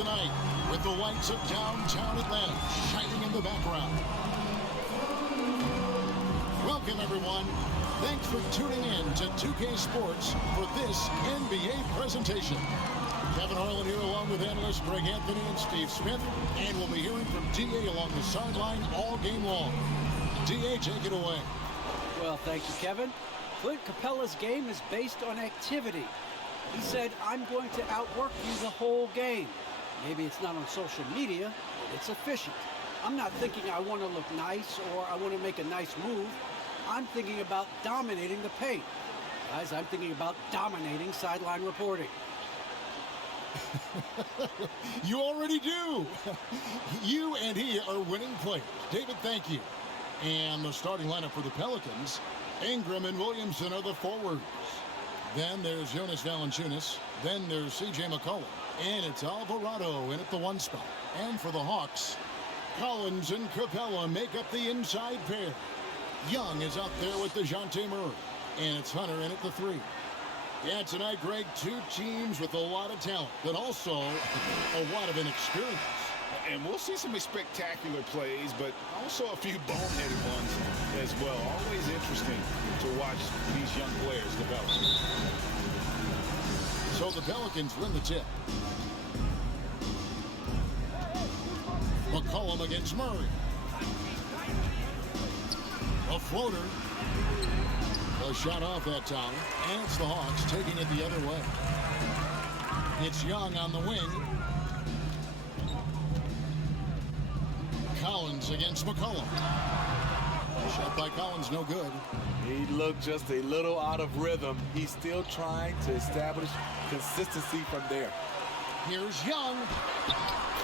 tonight with the lights of downtown Atlanta shining in the background. Welcome, everyone. Thanks for tuning in to 2K Sports for this NBA presentation. Kevin Harlan here along with analysts Greg Anthony and Steve Smith. And we'll be hearing from D.A. along the sideline all game long. D.A., take it away. Well, thank you, Kevin. Clint Capella's game is based on activity. He said, I'm going to outwork you the whole game. Maybe it's not on social media, but it's efficient. I'm not thinking I want to look nice or I want to make a nice move. I'm thinking about dominating the paint. Guys, I'm thinking about dominating sideline reporting. You already do. You and he are winning players. David, thank you. And the starting lineup for the Pelicans, Ingram and Williamson are the forwards. Then there's Jonas Valanciunas. Then there's C.J. McCollum. And it's Alvarado in at the one spot. And for the Hawks, Collins and Capella make up the inside pair. Young is out there with DeJounte Murray. And it's Hunter in at the three. Yeah, tonight, Greg, two teams with a lot of talent, but also a lot of inexperience. And we'll see some spectacular plays, but also a few boneheaded ones as well. Always interesting to watch these young players develop. So the Pelicans win the tip. McCollum against Murray. A floater. A shot off that time. And it's the Hawks taking it the other way. It's Young on the wing. Collins against McCollum. Shot by Collins, no good. He looked just a little out of rhythm. He's still trying to establish consistency from there. Here's Young.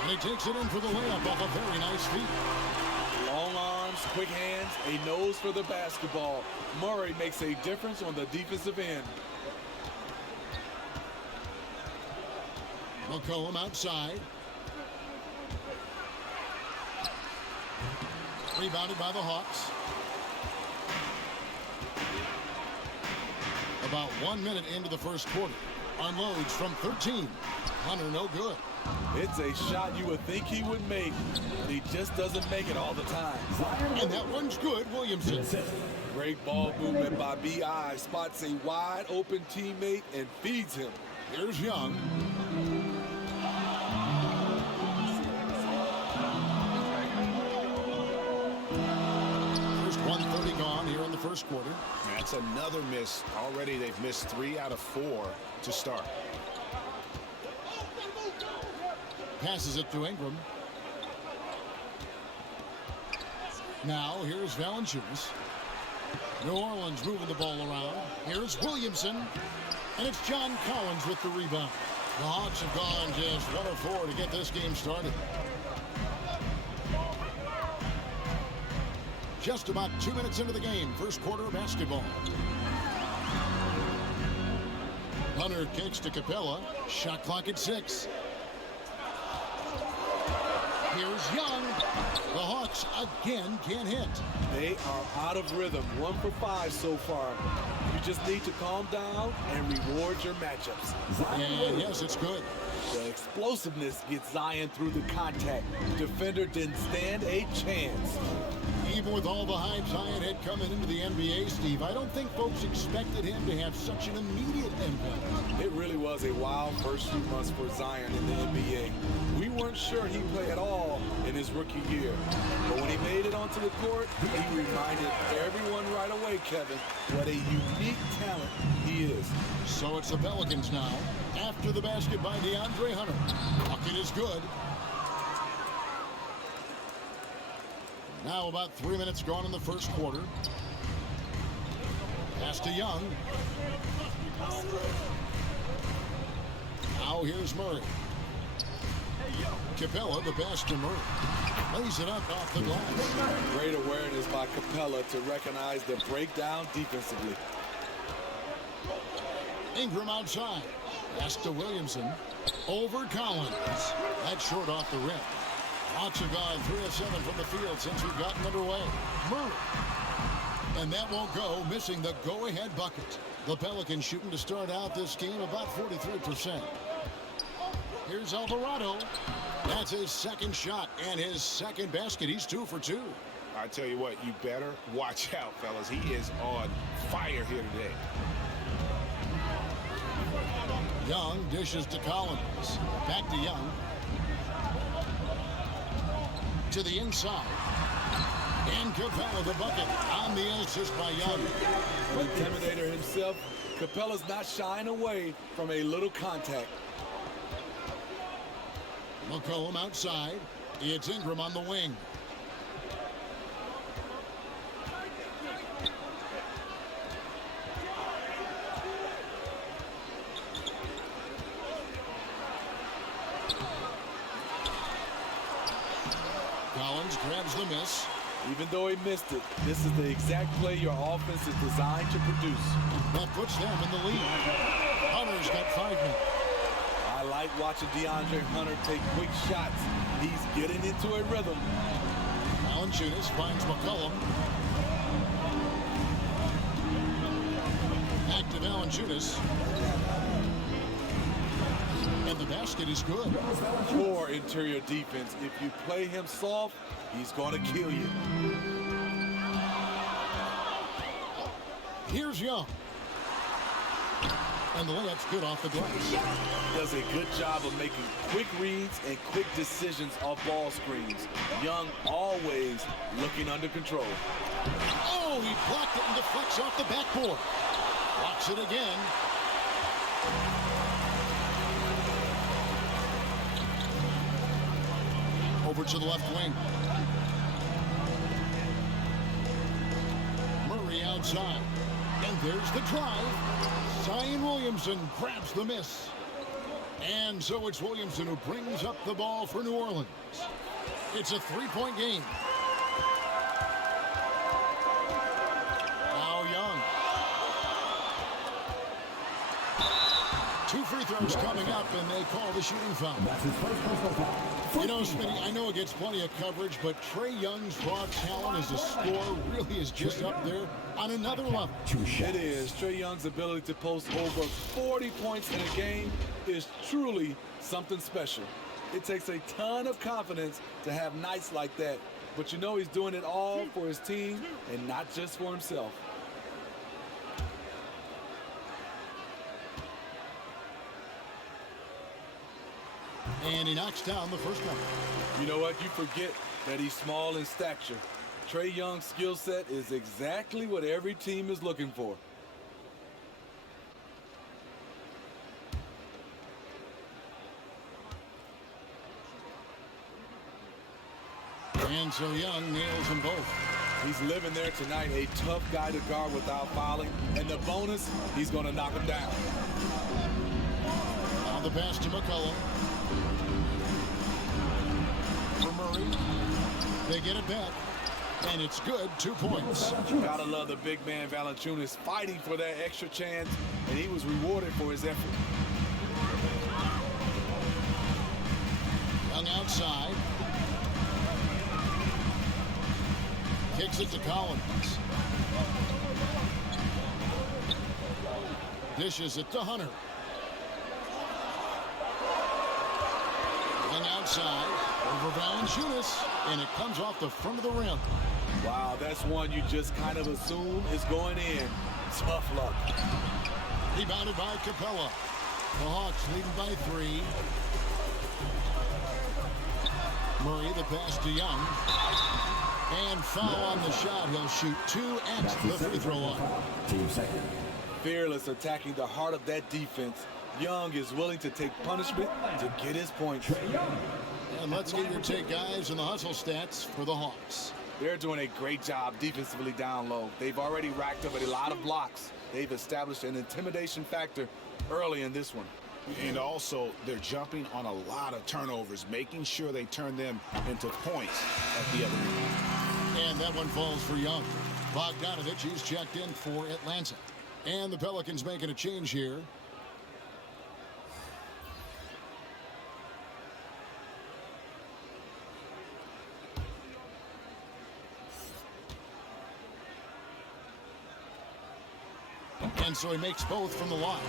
And he takes it in for the layup off a very nice feet. Long arms, quick hands, a nose for the basketball. Murray makes a difference on the defensive end. McCollum outside. Rebounded by the Hawks. About 1 minute into the first quarter. Unloads from 13. Hunter, no good. It's a shot you would think he would make, but he just doesn't make it all the time. And that one's good, Williamson. Great ball movement by B.I. Spots a wide open teammate and feeds him. Here's Young. First 1:30 gone here in the first quarter. That's another miss. Already they've missed 3 out of 4 to start. Passes it to Ingram. Now here's Valanciunas. New Orleans moving the ball around. Here's Williamson. And it's John Collins with the rebound. The Hawks have gone just 1 of 4 to get this game started. Just about 2 minutes into the game. First quarter of basketball. Hunter kicks to Capella. Shot clock at 6. Here's Young. The Hawks again can't hit. They are out of rhythm. 1 for 5 so far. You just need to calm down and reward your matchups. And yes, it's good. The explosiveness gets Zion through the contact. Defender didn't stand a chance. Even with all the hype Zion had coming into the NBA, Steve, I don't think folks expected him to have such an immediate impact. It really was a wild first few months for Zion in the NBA. We weren't sure he'd play at all in his rookie year. But when he made it onto the court, he reminded everyone right away, Kevin, what a unique talent he is. So it's the Pelicans now. After the basket by DeAndre Hunter. Bucket is good. Now about 3 minutes gone in the first quarter. Pass to Young. Now here's Murray. Capella, the pass to Murray. Lays it up off the glass. Great awareness by Capella to recognize the breakdown defensively. Ingram outside. Pass to Williamson. Over Collins. That's short off the rim. Hawks have gone 3 of 7 from the field since we've gotten underway. Murray. And that won't go, missing the go-ahead bucket. The Pelicans shooting to start out this game about 43%. Here's Alvarado. That's his second shot and his second basket. He's 2 for 2. I tell you what, you better watch out, fellas. He is on fire here today. Young dishes to Collins. Back to Young. To the inside. And Capella the bucket on the assist by Young. An intimidator himself, Capella's not shying away from a little contact. McCollum outside. It's Ingram on the wing. Collins grabs the miss. Even though he missed it, this is the exact play your offense is designed to produce. That puts them in the lead. Hunter's got 5 minutes. I like watching DeAndre Hunter take quick shots. He's getting into a rhythm. Valanciunas finds McCollum. Back to Valanciunas. And the basket is good. Poor interior defense. If you play him soft, he's going to kill you. Here's Young. And the layup's good off the glass. Does a good job of making quick reads and quick decisions off ball screens. Young always looking under control. Oh, he blocked it and deflects off the backboard. Blocks it again. Over to the left wing. Murray outside. And there's the drive. Zion Williamson grabs the miss. And so it's Williamson who brings up the ball for New Orleans. It's a 3-point game. Now Young. 2 free throws coming up, and they call the shooting foul. You know, Smitty, I know it gets plenty of coverage, but Trae Young's raw talent as a scorer really is just up there on another level. It is. Trae Young's ability to post over 40 points in a game is truly something special. It takes a ton of confidence to have nights like that, but you know he's doing it all for his team and not just for himself. And he knocks down the first one. You know what? You forget that he's small in stature. Trae Young's skill set is exactly what every team is looking for. And so Young nails them both. He's living there tonight, a tough guy to guard without fouling. And the bonus, he's going to knock him down. Now the pass to McCollum. For Murray. They get it back. And it's good, 2 points. Gotta love the big man Valanciunas fighting for that extra chance, and he was rewarded for his effort. Young outside. Kicks it to Collins. Dishes it to Hunter. Young outside. Over Valanciunas. And it comes off the front of the rim. Wow, that's one you just kind of assume is going in. Tough luck. Rebounded by Capella. The Hawks leading by 3. Murray the pass to Young. And foul on the shot. He'll shoot 2 at the free throw line. Fearless attacking the heart of that defense. Young is willing to take punishment to get his points. And let's get your take, guys, on the hustle stats for the Hawks. They're doing a great job defensively down low. They've already racked up a lot of blocks. They've established an intimidation factor early in this one. And also, they're jumping on a lot of turnovers, making sure they turn them into points at the other end. And that one falls for Young. Bogdanovich, he's checked in for Atlanta. And the Pelicans making a change here. And so he makes both from the line.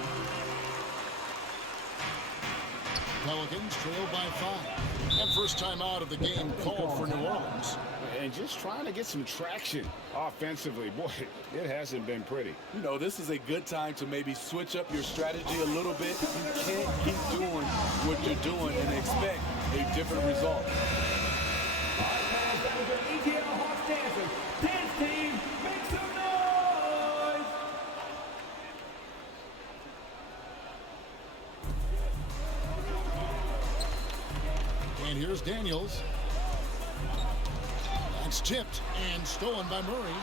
Pelicans trail by 5. And first time out of the game called for New Orleans. And just trying to get some traction offensively. Boy, it hasn't been pretty. You know, this is a good time to maybe switch up your strategy a little bit. You can't keep doing what you're doing and expect a different result. All right, fans, that was your ETL Hawks dancers. Dance team, make some noise! And here's Daniels. That's tipped and stolen by Murray.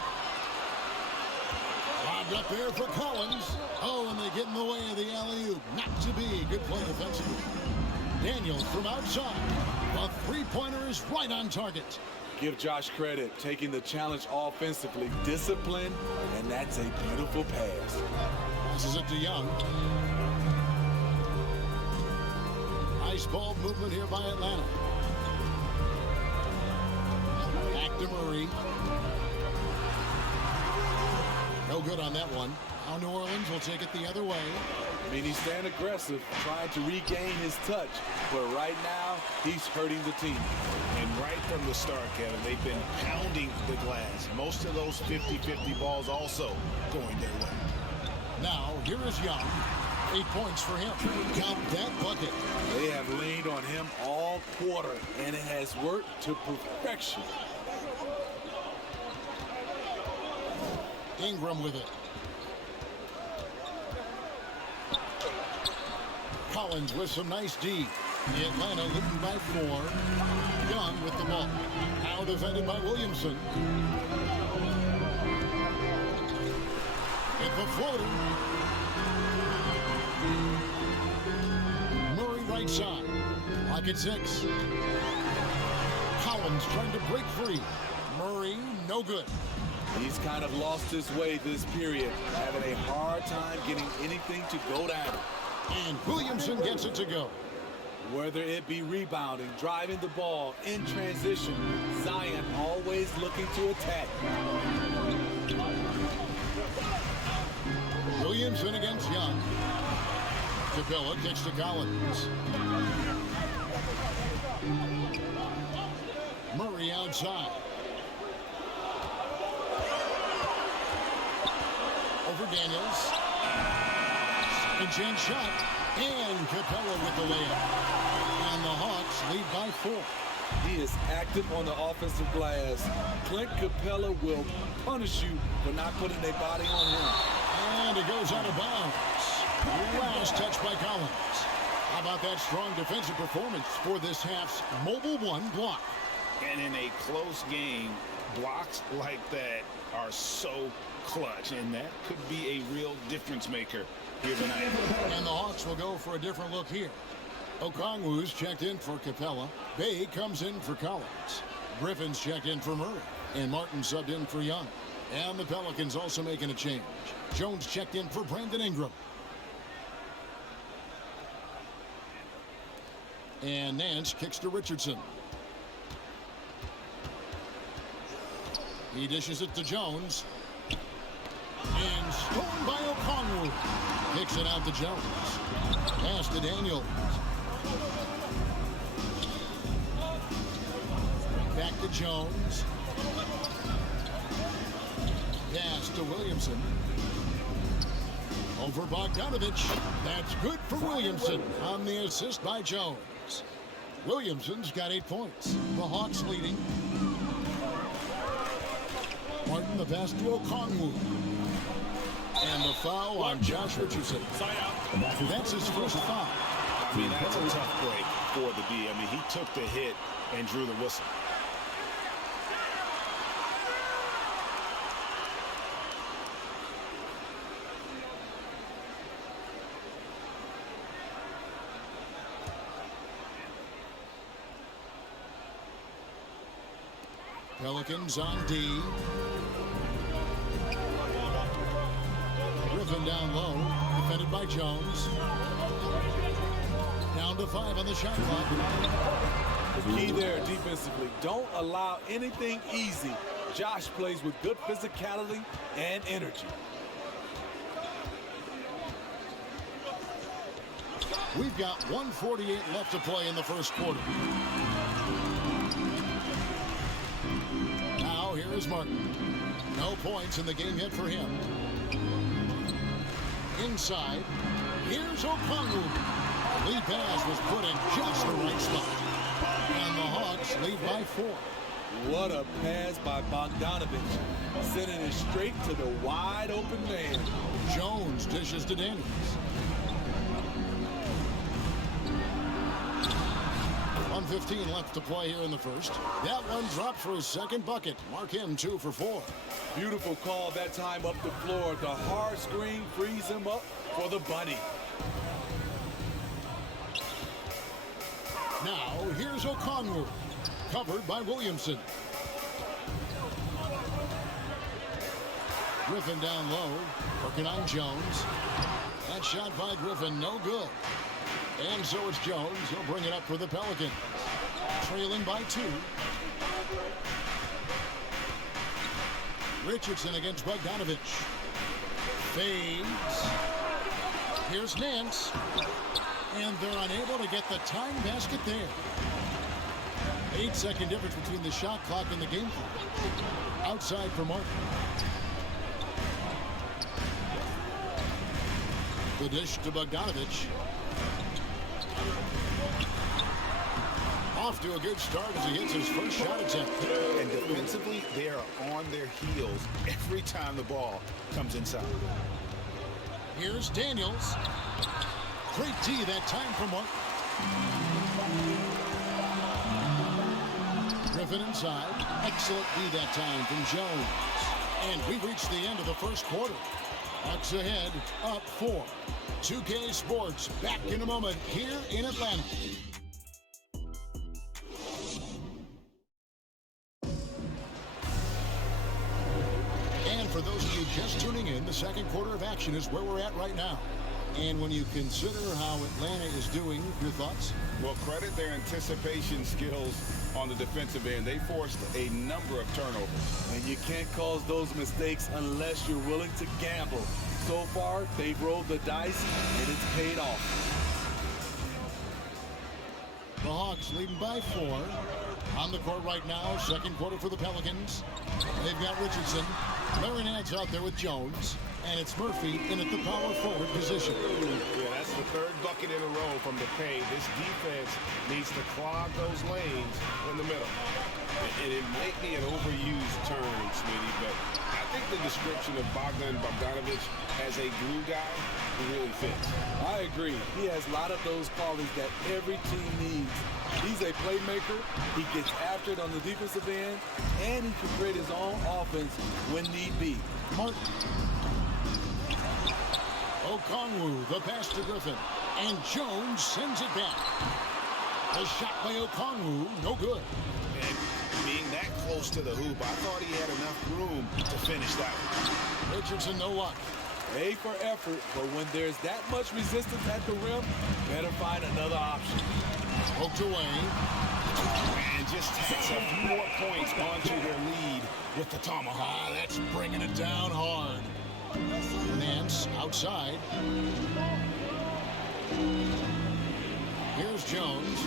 Lobbed up there for Collins. Oh, and they get in the way of the alley-oop. Not to be. Good play defensively. Daniels from outside. A three-pointer is right on target. Give Josh credit, taking the challenge offensively, discipline, and that's a beautiful pass. Passes it to Young. Nice ball movement here by Atlanta. Back to Murray. No good on that one. Now New Orleans will take it the other way. I mean, he's staying aggressive, trying to regain his touch. But right now, he's hurting the team. And right from the start, Kevin, they've been pounding the glass. Most of those 50-50 balls also going their way. Now, here is Young. 8 points for him. Count that bucket. They have leaned on him all quarter, and it has worked to perfection. Ingram with it. Collins with some nice D. The Atlanta leading by 4. Young with the ball. Now defended by Williamson. Hit the floater. Murray right side. Lock at 6. Collins trying to break free. Murray, no good. He's kind of lost his way this period, having a hard time getting anything to go down. And Williamson gets it to go. Whether it be rebounding, driving the ball, in transition, Zion always looking to attack. Williamson against Young. Capella kicks to Collins. Murray outside. Over Daniels. Second chance shot. And Capella with the layup. And the Hawks lead by 4. He is active on the offensive glass. Clint Capella will punish you for not putting a body on him. And it goes out of bounds. Last touch by Collins. How about that strong defensive performance for this half's Mobile One block? And in a close game, blocks like that are so clutch, and that could be a real difference maker here tonight. And the Hawks will go for a different look here. Okongwu's checked in for Capella. Bay comes in for Collins. Griffin's checked in for Murray. And Martin subbed in for Young. And the Pelicans also making a change. Jones checked in for Brandon Ingram. And Nance kicks to Richardson. He dishes it to Jones. And stolen by Okongwu. Kicks it out to Jones. Pass to Daniels. Back to Jones. Pass to Williamson. Over Bogdanovich. That's good for Williamson on the assist by Jones. Williamson's got 8 points. The Hawks leading. Martin the pass to Okongwu. And the foul on Josh Richardson. That's his first foul. I mean, that's a tough break for the D. I mean, he took the hit and drew the whistle. Pelicans on D. Griffin down low, defended by Jones. Down to 5 on the shot clock. The key there defensively, don't allow anything easy. Josh plays with good physicality and energy. We've got 1:48 left to play in the first quarter. Now here is Martin. No points in the game yet for him. Inside, here's O'Connell. Lead pass was put in just the right spot. And the Hawks lead by 4. What a pass by Bogdanovich, sending it straight to the wide open man. Jones dishes to Daniels. .15 left to play here in the first. That one dropped for his second bucket. Mark him 2 for 4. Beautiful call that time up the floor. The hard screen frees him up for the bunny. Now here's O'Connell, covered by Williamson. Griffin down low, working on Jones. That shot by Griffin, no good. And so it's Jones. He'll bring it up for the Pelicans. Trailing by 2. Richardson against Bogdanovich. Fades. Here's Nance. And they're unable to get the tying basket there. 8-second difference between the shot clock and the game clock. Outside for Martin. The dish to Bogdanovich. Off to a good start as he hits his first shot attempt. And defensively, they are on their heels every time the ball comes inside. Here's Daniels. Great D that time from Martin. Griffin inside. Excellent D that time from Jones. And we've reached the end of the first quarter. Hawks ahead, up 4. 2K Sports back in a moment here in Atlanta. And for those of you just tuning in, the second quarter of action is where we're at right now. And when you consider how Atlanta is doing, your thoughts? Well, credit their anticipation skills on the defensive end. They forced a number of turnovers. And you can't cause those mistakes unless you're willing to gamble. So far, they've rolled the dice, and it's paid off. The Hawks leading by 4. On the court right now, second quarter for the Pelicans. They've got Richardson. Larry Nance out there with Jones. And it's Murphy in at the power forward position. Yeah, that's the third bucket in a row from the paint. This defense needs to clog those lanes in the middle. And it might be an overused term, Smitty, but I think the description of Bogdanovich as a glue guy really fits. I agree. He has a lot of those qualities that every team needs. He's a playmaker. He gets after it on the defensive end, and he can create his own offense when need be. Martin. Okongwu, the pass to Griffin. And Jones sends it back. A shot by Okongwu, no good. And being that close to the hoop, I thought he had enough room to finish that one. Richardson, no luck. A for effort, but when there's that much resistance at the rim, better find another option. Poked away. And just tacks a few more points onto their lead with the tomahawk. That's bringing it down hard. Nance outside. Here's Jones.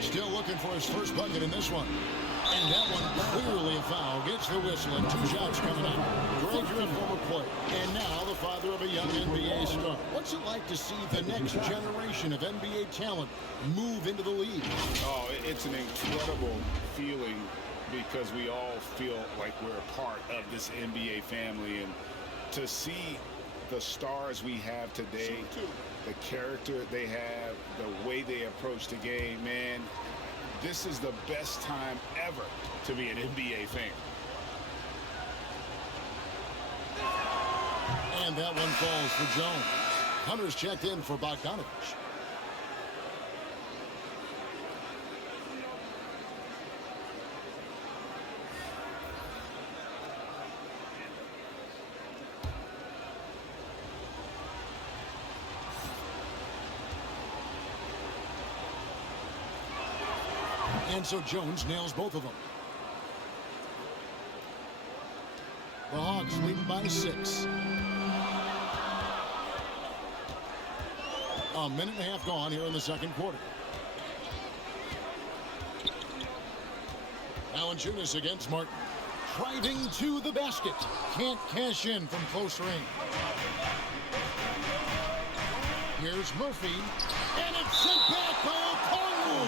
Still looking for his first bucket in this one. And that one clearly a foul. Gets the whistle and 2 shots coming up. Greg, you're a former player. And now the father of a young NBA star. What's it like to see the next generation of NBA talent move into the league? Oh, it's an incredible feeling because we all feel like we're a part of this NBA family. And to see the stars we have today, the character they have, the way they approach the game, man, this is the best time ever to be an NBA fan. And that one falls for Jones. Hunter's checked in for Bogdanovich. And so Jones nails both of them. The Hawks leading by 6. A A minute and a half gone here in the second quarter. Valanciunas against Martin. Driving to the basket. Can't cash in from close range. Here's Murphy. And it's sent back by Okongwu.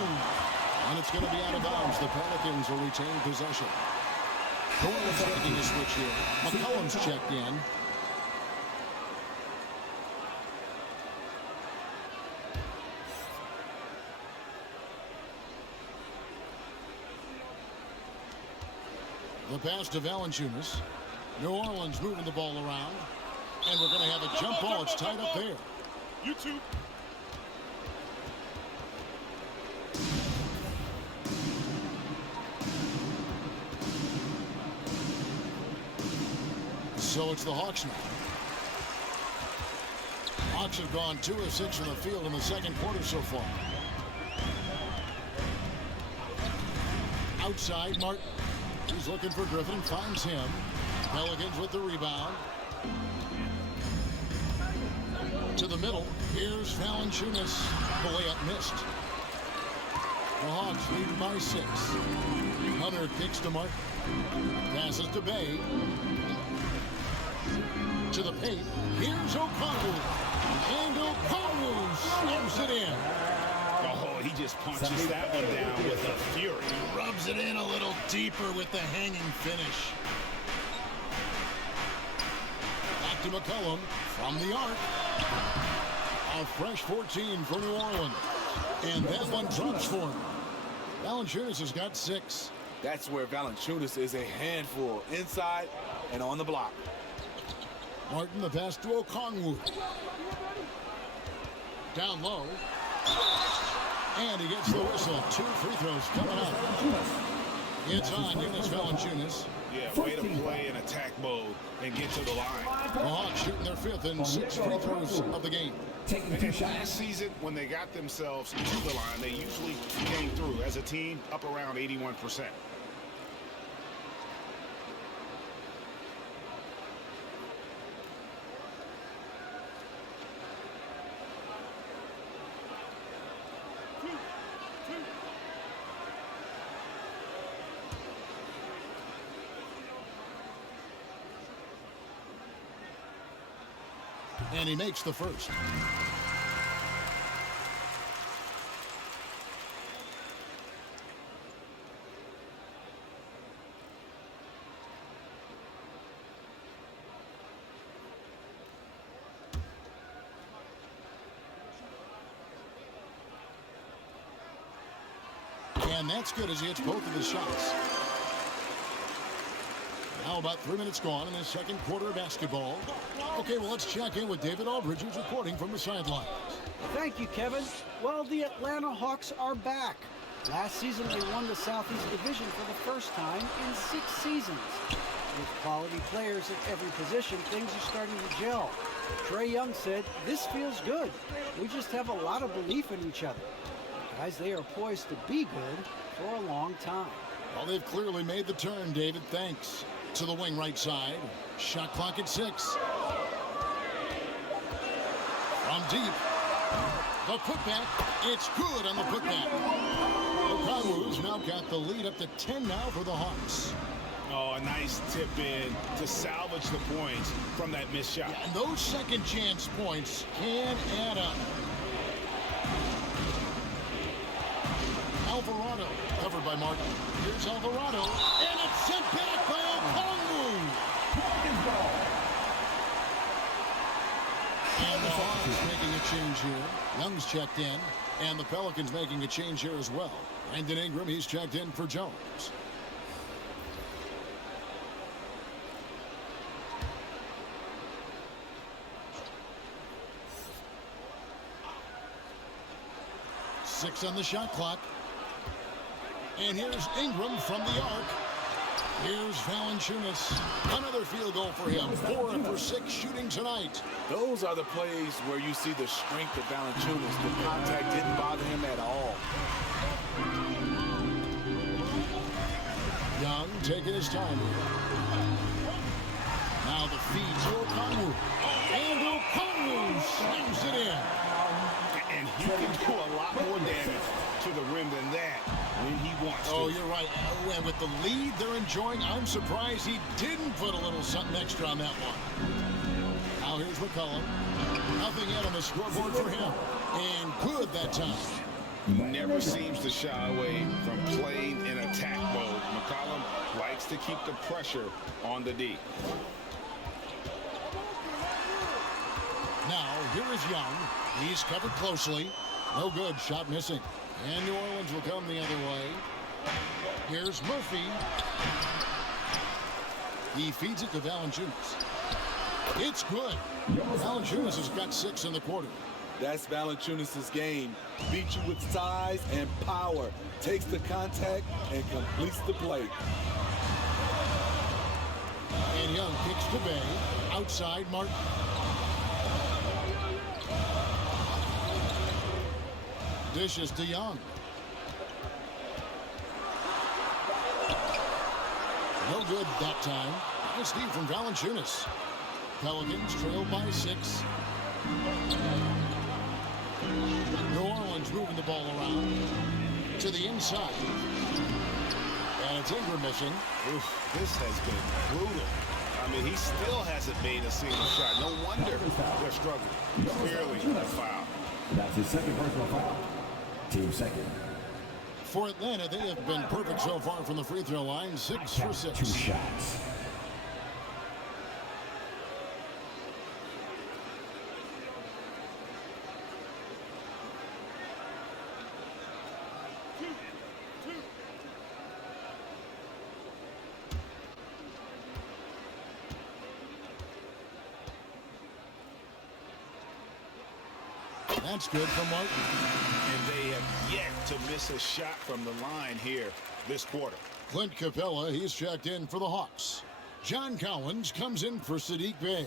And it's going to be out of bounds. The Pelicans will retain possession. Doyle's making a switch here. McCollum's checked in. The pass to Valanciunas. New Orleans moving the ball around. And we're going to have a jump ball. It's tied up there. You two. So it's the Hawks now. Hawks have gone 2 of 6 from the field in the second quarter so far. Outside, Martin. He's looking for Griffin, finds him. Pelicans with the rebound. To the middle. Here's Valanciunas. The layup missed. The Hawks lead by 6. Hunter kicks to Martin. Passes to Bay. To the paint. Here's Okongwu. And Okongwu slams it in. Oh, he just punches that one down with a fury. Rubs it in a little deeper with the hanging finish. Back to McCollum from the arc. A fresh 14 for New Orleans. And that one drops for him. Valanciunas has got 6. That's where Valanciunas is a handful, inside and on the block. Martin, the pass to Okongwu. Down low. And he gets the whistle. 2 free throws coming up. It's on Jonas Valanciunas. Yeah, way to play in attack mode and get to the line. The Hawks shooting their 5th and 6th free throws of the game. And last season, when they got themselves to the line, they usually came through as a team up around 81%. And he makes the first. And that's good as he hits both of his shots. Now about 3 minutes gone in the second quarter of basketball. Okay, well, let's check in with David Aldridge, who's reporting from the sidelines. Thank you, Kevin. Well, the Atlanta Hawks are back. Last season, they won the Southeast Division for the first time in 6 seasons. With quality players at every position, things are starting to gel. Trae Young said, "This feels good. We just have a lot of belief in each other." Guys, they are poised to be good for a long time. Well, they've clearly made the turn, David. Thanks. To the wing right side. Shot clock at 6. From deep. The putback. It's good on the putback. Okongwu's now got the lead up to 10 now for the Hawks. Oh, a nice tip in to salvage the points from that missed shot. Yeah, and those second chance points can add up. Alvarado covered by Martin. Here's Alvarado. And it's sent back by Okongwu. And the Hawks making a change here. Young's checked in. And the Pelicans making a change here as well. Brandon Ingram, he's checked in for Jones. Six on the shot clock. And here's Ingram from the arc. Here's Valanciunas. Another field goal for him. 4 for 6 shooting tonight. Those are the plays where you see the strength of Valanciunas. The contact didn't bother him at all. Young taking his time here. Now the feed to Okongwu. And Okongwu slams it in. And with the lead they're enjoying, I'm surprised he didn't put a little something extra on that one. Now here's McCollum. Nothing yet on the scoreboard for him. And good that time. Never seems to shy away from playing in attack mode. McCollum likes to keep the pressure on the D. Now, here is Young. He's covered closely. No good. Shot missing. And New Orleans will come the other way. Here's Murphy. He feeds it to Valanciunas. It's good. Valanciunas has got 6 in the quarter. That's Valanciunas' game. Beats you with size and power. Takes the contact and completes the play. And Young kicks to Bay. Outside Martin. Dishes to Young. No good that time. Nice steal from Valanciunas. Pelicans trail by 6. New Orleans moving the ball around to the inside. And it's Ingram missing. Oof, this has been brutal. I mean, he still hasn't made a single shot. No wonder they're struggling. Clearly a foul. That's his second personal foul. Team second. For Atlanta, they have been perfect so far from the free throw line. 6 for 6. 2 shots. That's good from Martin. And they have yet to miss a shot from the line here this quarter. Clint Capella, he's checked in for the Hawks. John Collins comes in for Sadiq Bey.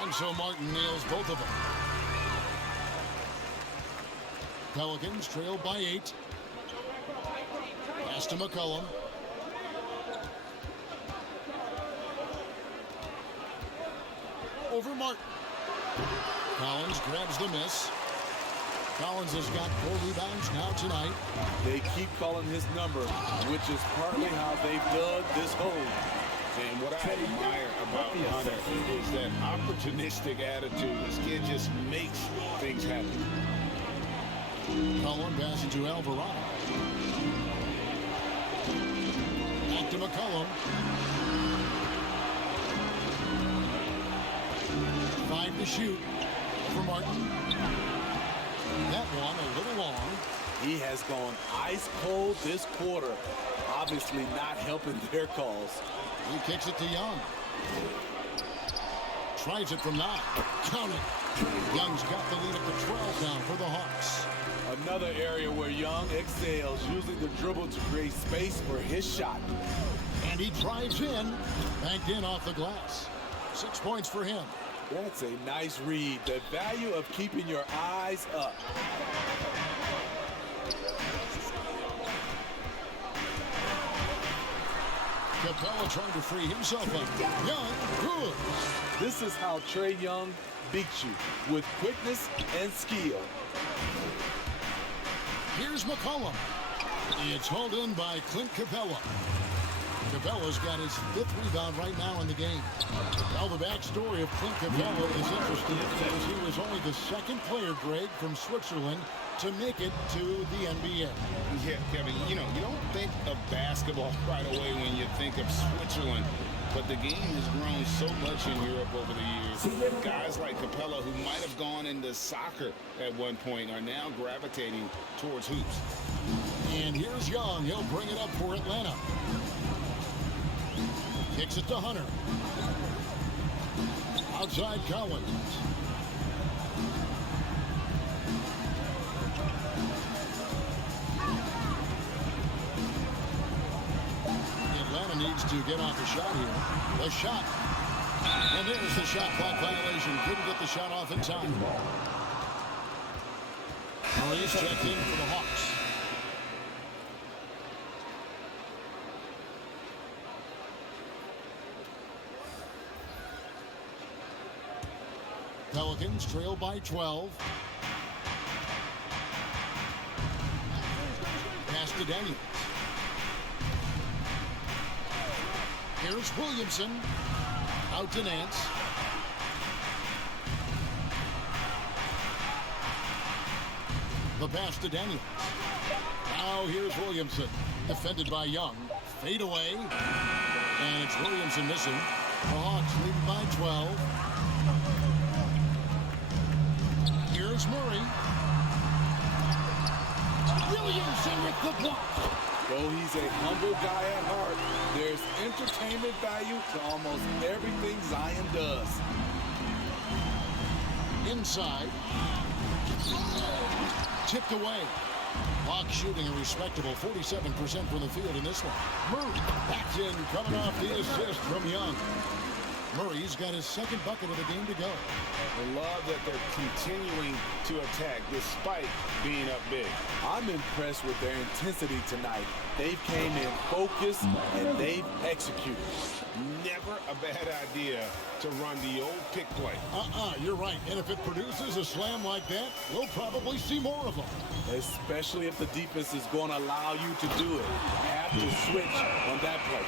And so Martin nails both of them. Pelicans trail by 8. Pass to McCollum. Over Martin. Collins grabs the miss. Collins has got 4 rebounds now tonight. They keep calling his number, which is partly how they've dug this hole. And what I admire about Hunter is that opportunistic attitude. This kid just makes things happen. Cullen passes to Alvarado. Back to McCollum. 5 to shoot for Martin. That one a little long. He has gone ice cold this quarter. Obviously not helping their cause. He kicks it to Young. Tries it from 9. Count it. Young's got the lead up to 12 now for the Hawks. Another area where Young excels, using the dribble to create space for his shot. And he drives in. Banked in off the glass. 6 points for him. That's a nice read. The value of keeping your eyes up. Capella trying to free himself up. Young, good. This is how Trae Young beats you, with quickness and skill. Here's McCollum. It's hauled in by Clint Capella. Capella's got his 5th rebound right now in the game. Now the backstory of Clint Capella is interesting because he was only the 2nd player, Greg, from Switzerland to make it to the NBA. Yeah, Kevin, you know, you don't think of basketball right away when you think of Switzerland, but the game has grown so much in Europe over the years. Guys like Capella, who might have gone into soccer at one point, are now gravitating towards hoops. And here's Young. He'll bring it up for Atlanta. Kicks it to Hunter. Outside Collins. Atlanta needs to get off the shot here. The shot. And there's the shot clock violation. Couldn't get the shot off in time. Maurice checked in for the Hawks. Pelicans trail by 12. Pass to Daniels. Here's Williamson. Out to Nance. The pass to Daniels. Now here's Williamson. Defended by Young. Fade away. And it's Williamson missing. The Hawks lead by 12. Here's Murray. Williamson with the block. Though he's a humble guy at heart, there's entertainment value to almost everything Zion does. Inside. Tipped away. Hawks shooting a respectable 47% from the field in this one. Murray backed in, coming off the assist from Young. Murray's got his second bucket of the game to go. I love that they're continuing to attack despite being up big. I'm impressed with their intensity tonight. They've came in focused and they've executed. Never a bad idea to run the old pick play. You're right. And if it produces a slam like that, we'll probably see more of them. Especially if the defense is going to allow you to do it. You have to switch on that play.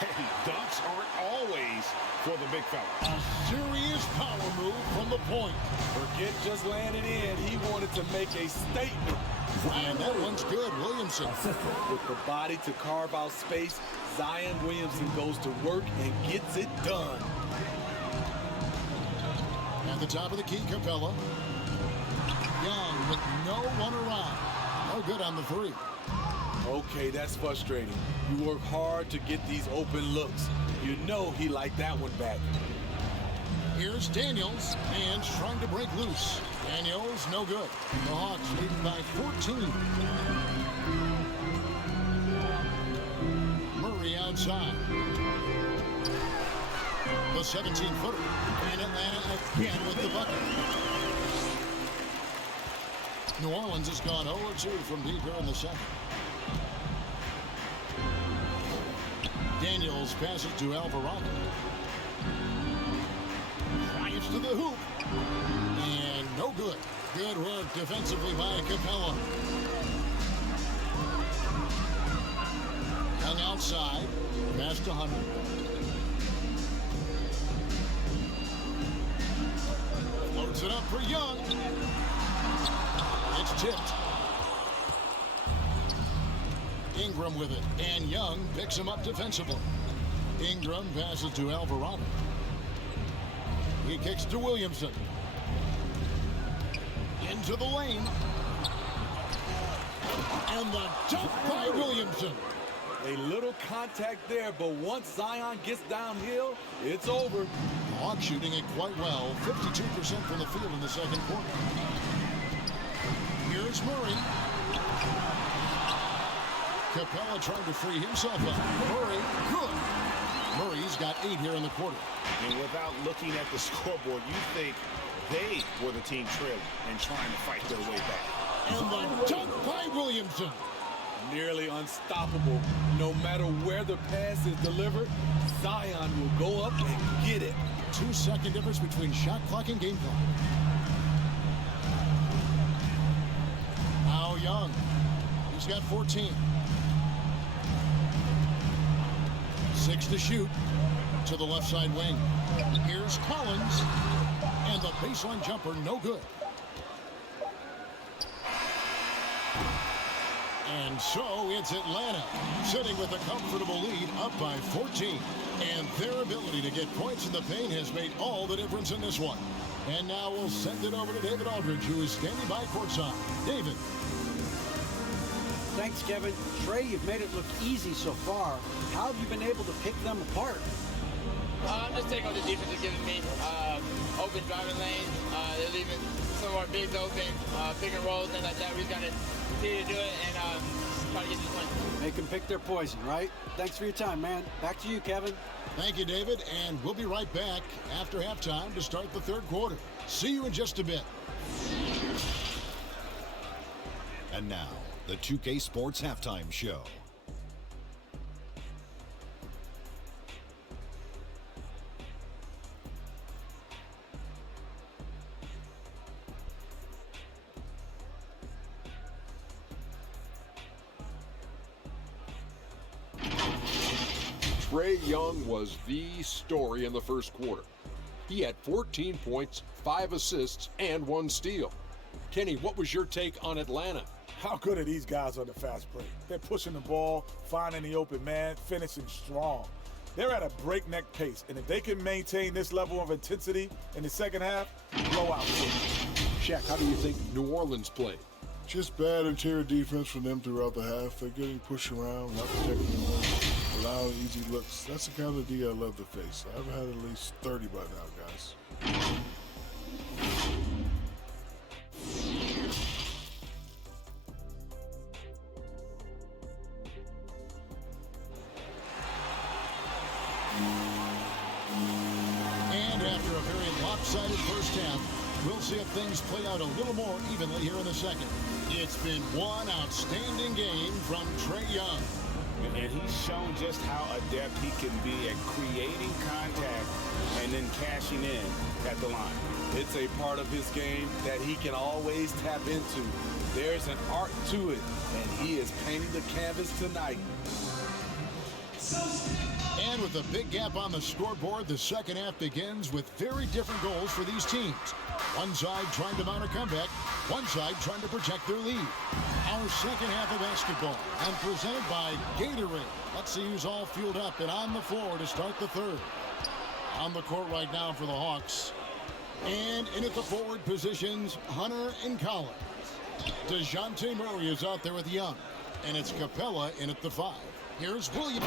Hey, dunks aren't always for the big fella. A serious power move from the point. Forget just laying it in. He wanted to make a statement. And that one's good, Williamson. With the body to carve out space, Zion Williamson goes to work and gets it done. At the top of the key, Capella. Young with no one around. No good on the three. Okay, that's frustrating. You work hard to get these open looks. You know he liked that one back. Here's Daniels, and trying to break loose. Daniels, no good. The Hawks leading by 14. Murray outside. The 17-footer. And Atlanta again with the bucket. New Orleans has gone 0-2 from deep here in the second. Daniels passes to Alvarado. Drives to the hoop. And no good. Good work defensively by Capella. Young outside. Pass to Hunter. Loads it up for Young. It's tipped. Ingram with it, and Young picks him up defensively. Ingram passes to Alvarado. He kicks to Williamson. Into the lane. And the dunk by Williamson. A little contact there, but once Zion gets downhill, it's over. Hawks shooting it quite well. 52% from the field in the second quarter. Here's Murray. Capella trying to free himself up. Murray, good. Murray's got 8 here in the quarter. And without looking at the scoreboard, you think they were the team trailing and trying to fight their way back. And the dunk by Williamson. Nearly unstoppable. No matter where the pass is delivered, Zion will go up and get it. 2-second difference between shot clock and game clock. Now Young. He's got 14. 6 to shoot. To the left side wing. Here's Collins. And the baseline jumper, no good. And so it's Atlanta sitting with a comfortable lead up by 14. And their ability to get points in the paint has made all the difference in this one. And now we'll send it over to David Aldridge, who is standing by courtside. David. Thanks, Kevin. Trey, you've made it look easy so far. How have you been able to pick them apart? I'm just taking what the defense is giving me. Open driving lanes. They're leaving some of our bigs open. Pick and rolls, things like that. We just got to continue to do it and try to get this win. Make them pick their poison, right? Thanks for your time, man. Back to you, Kevin. Thank you, David. And we'll be right back after halftime to start the third quarter. See you in just a bit. And now, the 2K Sports Halftime Show. Trae Young was the story in the first quarter. He had 14 points, 5 assists, and 1 steal. Kenny, what was your take on Atlanta? How good are these guys on the fast break? They're pushing the ball, finding the open man, finishing strong. They're at a breakneck pace, and if they can maintain this level of intensity in the second half, blowout. Shaq, how do you think New Orleans played? Just bad interior defense from them throughout the half. They're getting pushed around, not protecting the rim, allowing easy looks. That's the kind of D I love to face. I've had at least 30 by now, guys. And after a very lopsided first half, we'll see if things play out a little more evenly here in the second. It's been one outstanding game from Trae Young. And he's shown just how adept he can be at creating contact and then cashing in at the line. It's a part of his game that he can always tap into. There's an art to it, and he is painting the canvas tonight. And with a big gap on the scoreboard, the second half begins with very different goals for these teams. One side trying to mount a comeback, one side trying to protect their lead. Our second half of basketball, and presented by Gatorade. Let's see who's all fueled up and on the floor to start the third. On the court right now for the Hawks. And in at the forward positions, Hunter and Collins. DeJounte Murray is out there with Young. And it's Capella in at the 5. Here's Williams.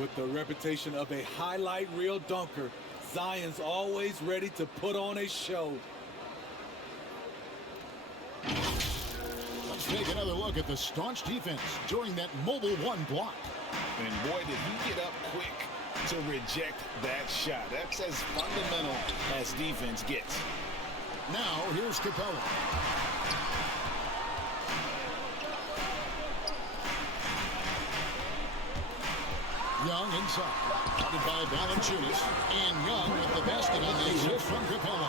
With the reputation of a highlight reel dunker, Zion's always ready to put on a show. Let's take another look at the staunch defense during that mobile one block. And boy, did he get up quick to reject that shot. That's as fundamental as defense gets. Now, here's Capella. Young inside. Guarded by Valanciunas. And Young with the basket on the assist from Capella.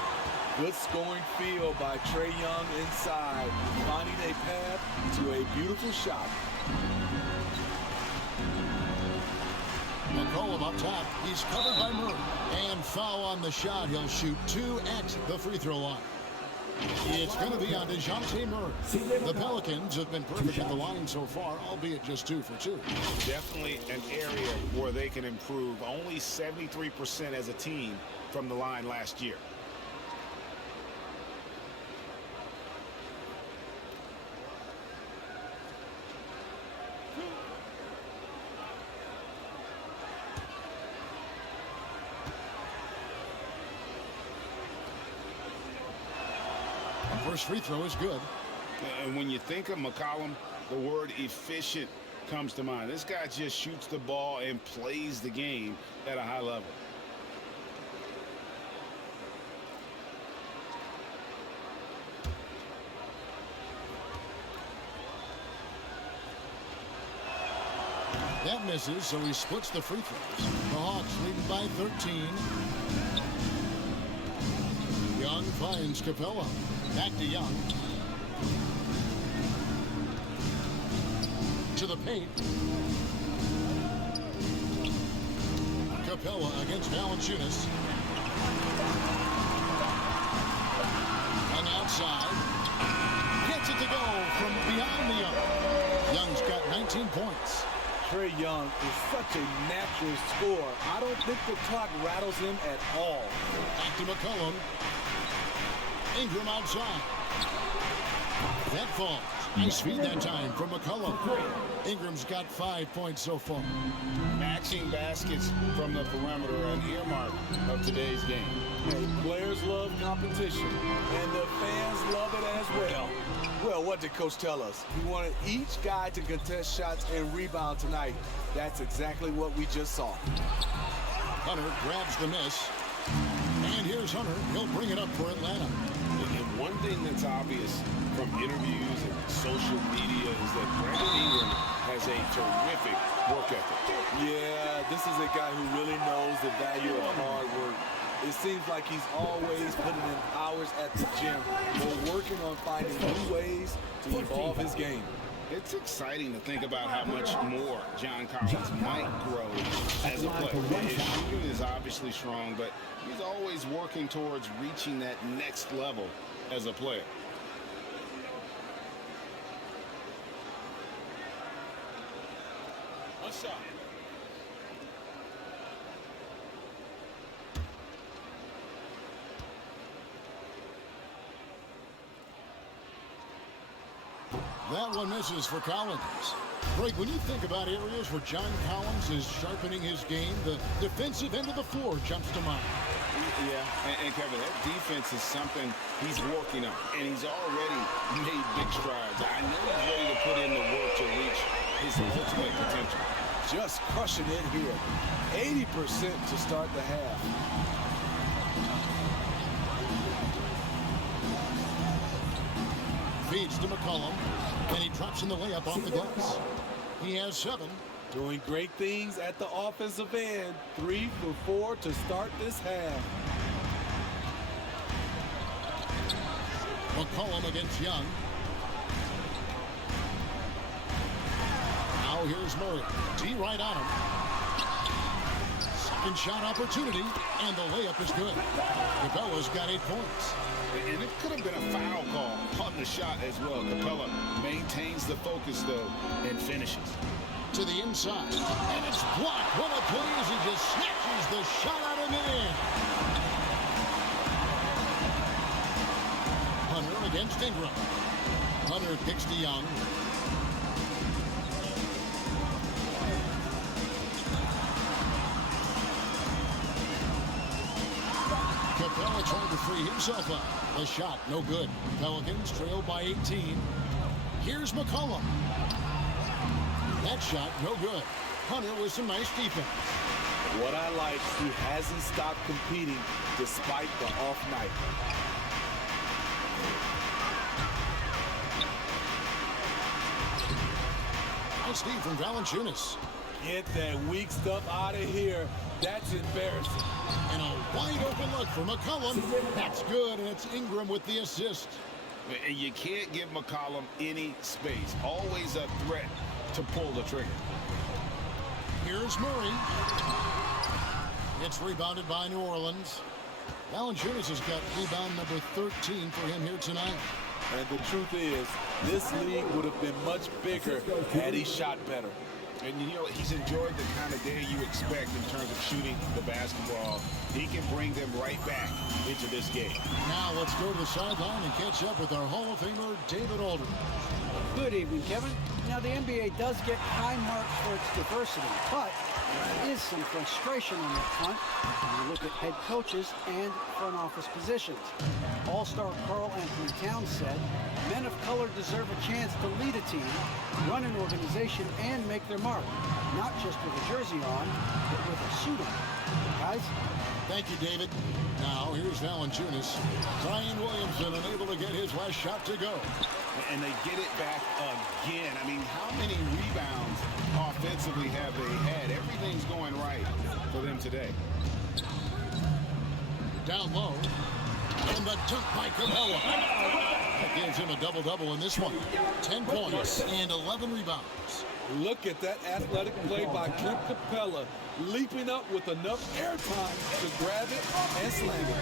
Good scoring field by Trae Young inside, finding a path to a beautiful shot. McCollum up top. He's covered by Murray. And foul on the shot. He'll shoot 2 at the free throw line. It's going to be on DeJounte Murray. The Pelicans have been perfect at the line so far, albeit just 2 for 2. Definitely an area where they can improve. Only 73% as a team from the line last year. First free throw is good. And when you think of McCollum, the word efficient comes to mind. This guy just shoots the ball and plays the game at a high level. That misses, so he splits the free throws. The Hawks leading by 13. Young finds Capella. Back to Young. To the paint. Capella against Valanciunas. And outside. Gets it to go from beyond the arc. Young's got 19 points. Trae Young is such a natural scorer. I don't think the clock rattles him at all. Back to McCollum. Ingram outside. That falls. Nice feed that time from McCollum. Ingram's got 5 points so far. Matching baskets from the perimeter, an earmark of today's game. Hey, players love competition, and the fans love it as well. Well, what did Coach tell us? He wanted each guy to contest shots and rebound tonight. That's exactly what we just saw. Hunter grabs the miss. And here's Hunter. He'll bring it up for Atlanta. And one thing that's obvious from interviews and social media is that Brandon Ingram has a terrific work ethic. Yeah, this is a guy who really knows the value of hard work. It seems like he's always putting in hours at the gym or working on finding new ways to evolve his game. It's exciting to think about how much more John Collins might grow as a player. His shooting is obviously strong, but he's always working towards reaching that next level as a player. One shot. That one misses for Collins. Greg, when you think about areas where John Collins is sharpening his game, the defensive end of the floor jumps to mind. Yeah, and Kevin, that defense is something he's working on, and he's already made big strides. I know he's ready to put in the work to reach his ultimate potential. Just crushing it here. 80% to start the half. Feeds to McCollum, and he drops in the layup off the glass. He has 7. Doing great things at the offensive end. 3 for 4 to start this half. McCollum against Young. Now here's Murray. D right on him. Second shot opportunity, and the layup is good. Capella's got 8 points. And it could have been a foul call on the shot as well. Capella maintains the focus, though, and finishes. To the inside, and it's blocked. What a play as he just snatches the shot out of mid-air. Hunter against Ingram. Hunter kicks to Young. Capella trying to free himself up. The shot, no good. Pelicans trail by 18. Here's McCollum. That shot, no good. Hunter with some nice defense. What I like, he hasn't stopped competing despite the off night. Nice D from Valanciunas. Get that weak stuff out of here. That's embarrassing. And a wide open look for McCollum. That's good, and it's Ingram with the assist. And you can't give McCollum any space. Always a threat to pull the trigger. Here's Murray. It's rebounded by New Orleans. Valanciunas has got rebound number 13 for him here tonight. And the truth is, this league would have been much bigger had he shot better. And, you know, he's enjoyed the kind of day you expect in terms of shooting the basketball. He can bring them right back into this game. Now let's go to the sideline and catch up with our Hall of Famer, David Aldridge. Good evening, Kevin. Now, the NBA does get high marks for its diversity, but there is some frustration on that front when you look at head coaches and front office positions. All-star Karl Anthony Towns said, men of color deserve a chance to lead a team, run an organization, and make their mark, not just with a jersey on, but with a suit on. Guys? Thank you, David. Now, here's Valanciunas. Zion Williamson unable to get his last shot to go. And they get it back again. I mean, how many rebounds offensively have they had? Everything's going right for them today. Down low. And the dunk by Capella. That gives him a double-double in this one. 10 points and 11 rebounds. Look at that athletic play by Clint Capella, leaping up with enough airtime to grab it and slam it.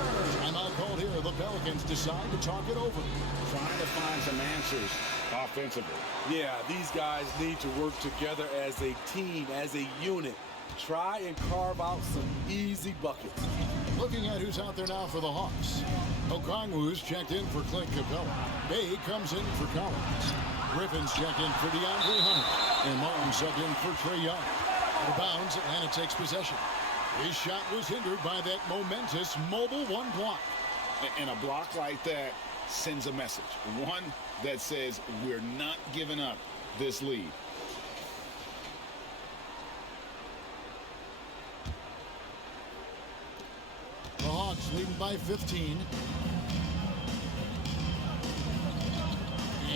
Timeout called here. The Pelicans decide to talk it over. Trying to find some answers offensively. Yeah, these guys need to work together as a team, as a unit. Try and carve out some easy buckets. Looking at who's out there now for the Hawks. Okongwu's checked in for Clint Capella. Bay comes in for Collins. Griffin's checked in for DeAndre Hunter. And Martin subbed in for Trae Young. Out of bounds, Atlanta takes possession. His shot was hindered by that momentous mobile one block. And a block like that sends a message. One that says we're not giving up this lead. The Hawks leading by 15.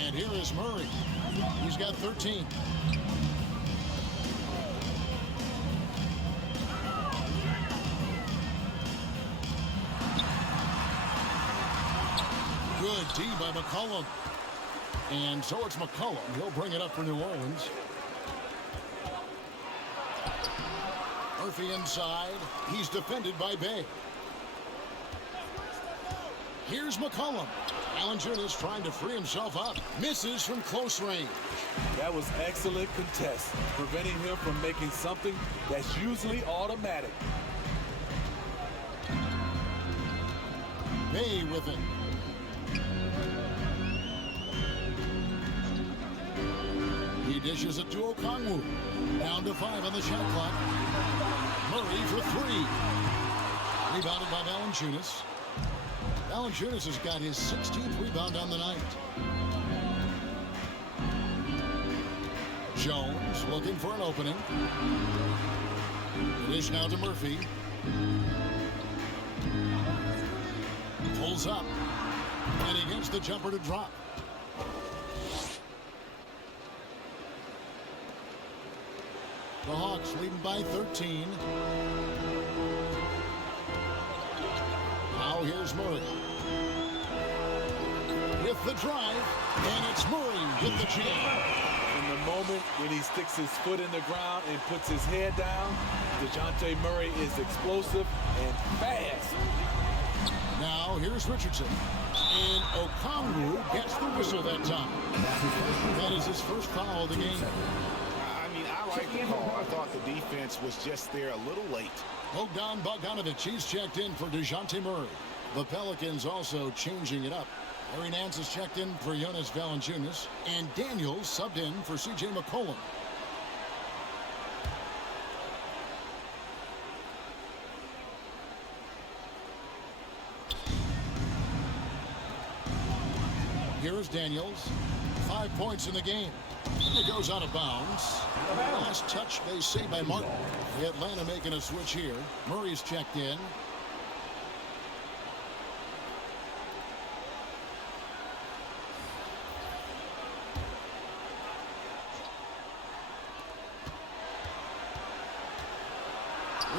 And here is Murray. He's got 13. Good D by McCollum. And so it's McCollum. He'll bring it up for New Orleans. Murphy inside. He's defended by Bay. Here's McCollum. Valanciunas trying to free himself up. Misses from close range. That was excellent contest, preventing him from making something that's usually automatic. Bay with it. He dishes it to Okongwu. Down to 5 on the shot clock. Murray for 3. Rebounded by Valanciunas. Valanciunas has got his 16th rebound on the night. Jones looking for an opening. The dish now to Murphy. Pulls up. And he gets the jumper to drop. The Hawks leading by 13. Now here's Murray. With the drive, and it's Murray with the jam. In the moment when he sticks his foot in the ground and puts his head down, DeJounte Murray is explosive and fast. Now here's Richardson. And Okongwu gets the whistle that time. That is his first foul of the game. I like the call. I thought the defense was just there a little late. Bogdan Bogdanovic, he's checked in for DeJounte Murray. The Pelicans also changing it up. Larry Nance is checked in for Jonas Valanciunas. And Daniels subbed in for C.J. McCollum. Here is Daniels. 5 points in the game. It goes out of bounds. Last touch, they say, by Martin. Atlanta making a switch here. Murray's checked in.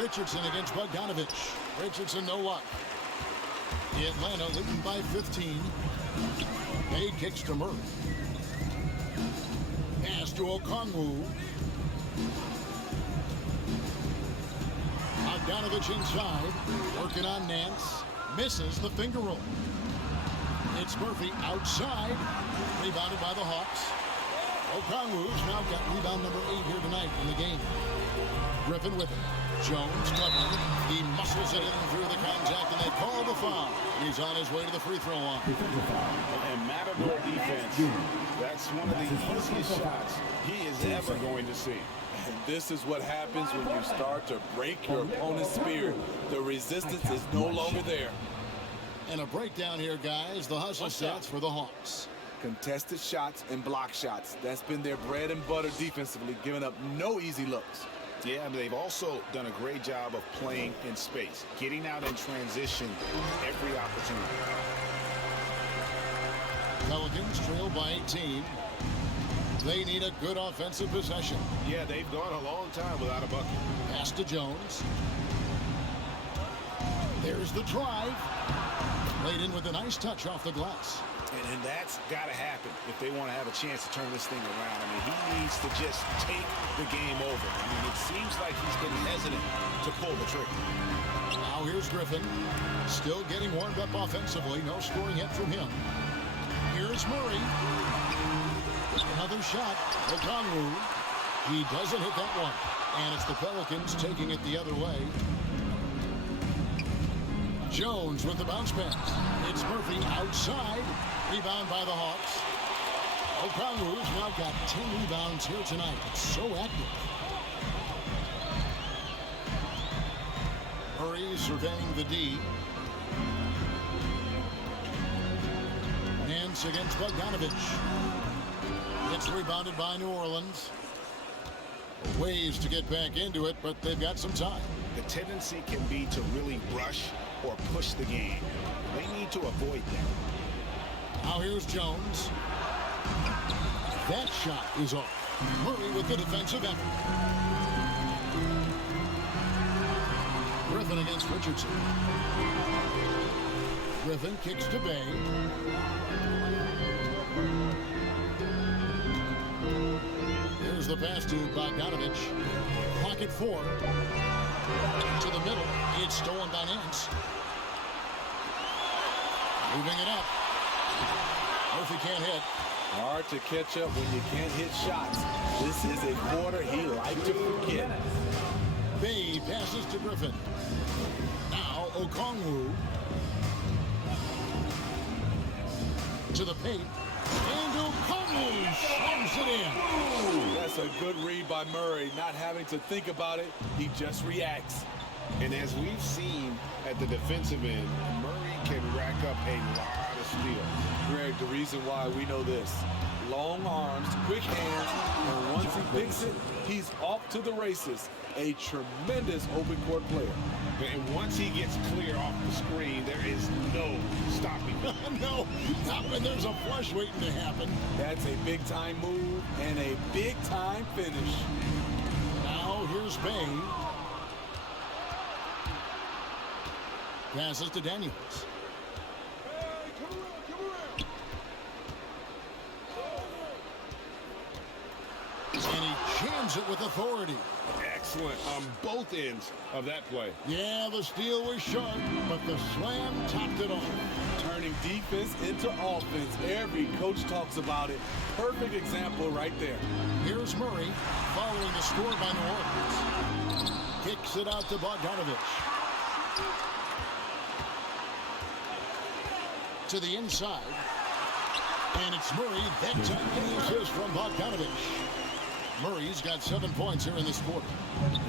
Richardson against Bogdanovic. Richardson, no luck. Atlanta leading by 15. Bay kicks to Murray. Pass to Okongwu. Bogdanovic inside. Working on Nance. Misses the finger roll. It's Murphy outside. Rebounded by the Hawks. Okongwu's now got rebound number 8 here tonight in the game. Griffin with it. Jones covering. He muscles it in through the contact, and they call the foul. He's on his way to the free throw line. And Matador defense, that's one of the easiest shots he is ever going to see. And this is what happens when you start to break your opponent's spirit. The resistance is no longer there. And a breakdown here, guys. The hustle sets for the Hawks. Contested shots and block shots. That's been their bread and butter defensively, giving up no easy looks. Yeah, I mean, they've also done a great job of playing in space, getting out in transition every opportunity. Pelicans trail by 18. They need a good offensive possession. Yeah, they've gone a long time without a bucket. Pass to Jones. There's the drive. Laid in with a nice touch off the glass. And that's got to happen if they want to have a chance to turn this thing around. I mean, he needs to just take the game over. I mean, it seems like he's been hesitant to pull the trigger. Now here's Griffin. Still getting warmed up offensively. No scoring yet from him. Here's Murray. Another shot. Okongwu. He doesn't hit that one. And it's the Pelicans taking it the other way. Jones with the bounce pass. It's Murphy outside. Rebound by the Hawks. Okongwu's now got 10 rebounds here tonight. So active. Murray surveying the D. Nance against Bogdanovic. It's rebounded by New Orleans. Ways to get back into it, but they've got some time. The tendency can be to really rush or push the game. They need to avoid that. Now here's Jones. That shot is off. Murray with the defensive effort. Griffin against Richardson. Griffin kicks to Bay. Here's the pass to Bogdanovich. Clock at 4. To the middle. It's stolen by Nance. Moving it up. Murphy can't hit. Hard to catch up when you can't hit shots. This is a quarter he liked to forget. Bay passes to Griffin. Now Okongwu. To the paint. And Okongwu slams it in. That's a good read by Murray. Not having to think about it, he just reacts. And as we've seen at the defensive end, Murray can rack up a lot of steals. Greg, the reason why we know this: long arms, quick hands, and once he picks it, he's off to the races. A tremendous open court player. And once he gets clear off the screen, there is no stopping him. No, not when there's a flush waiting to happen. That's a big-time move and a big-time finish. Now here's Bay. Passes to Daniels. And he jams it with authority. Excellent on both ends of that play. Yeah, the steal was sharp, but the slam topped it off. Turning defense into offense. Every coach talks about it. Perfect example right there. Here's Murray following the score by New Orleans. Kicks it out to Bogdanovich. To the inside. And it's Murray that time getting the assist from Bogdanovich. Murray's got 7 points here in this quarter.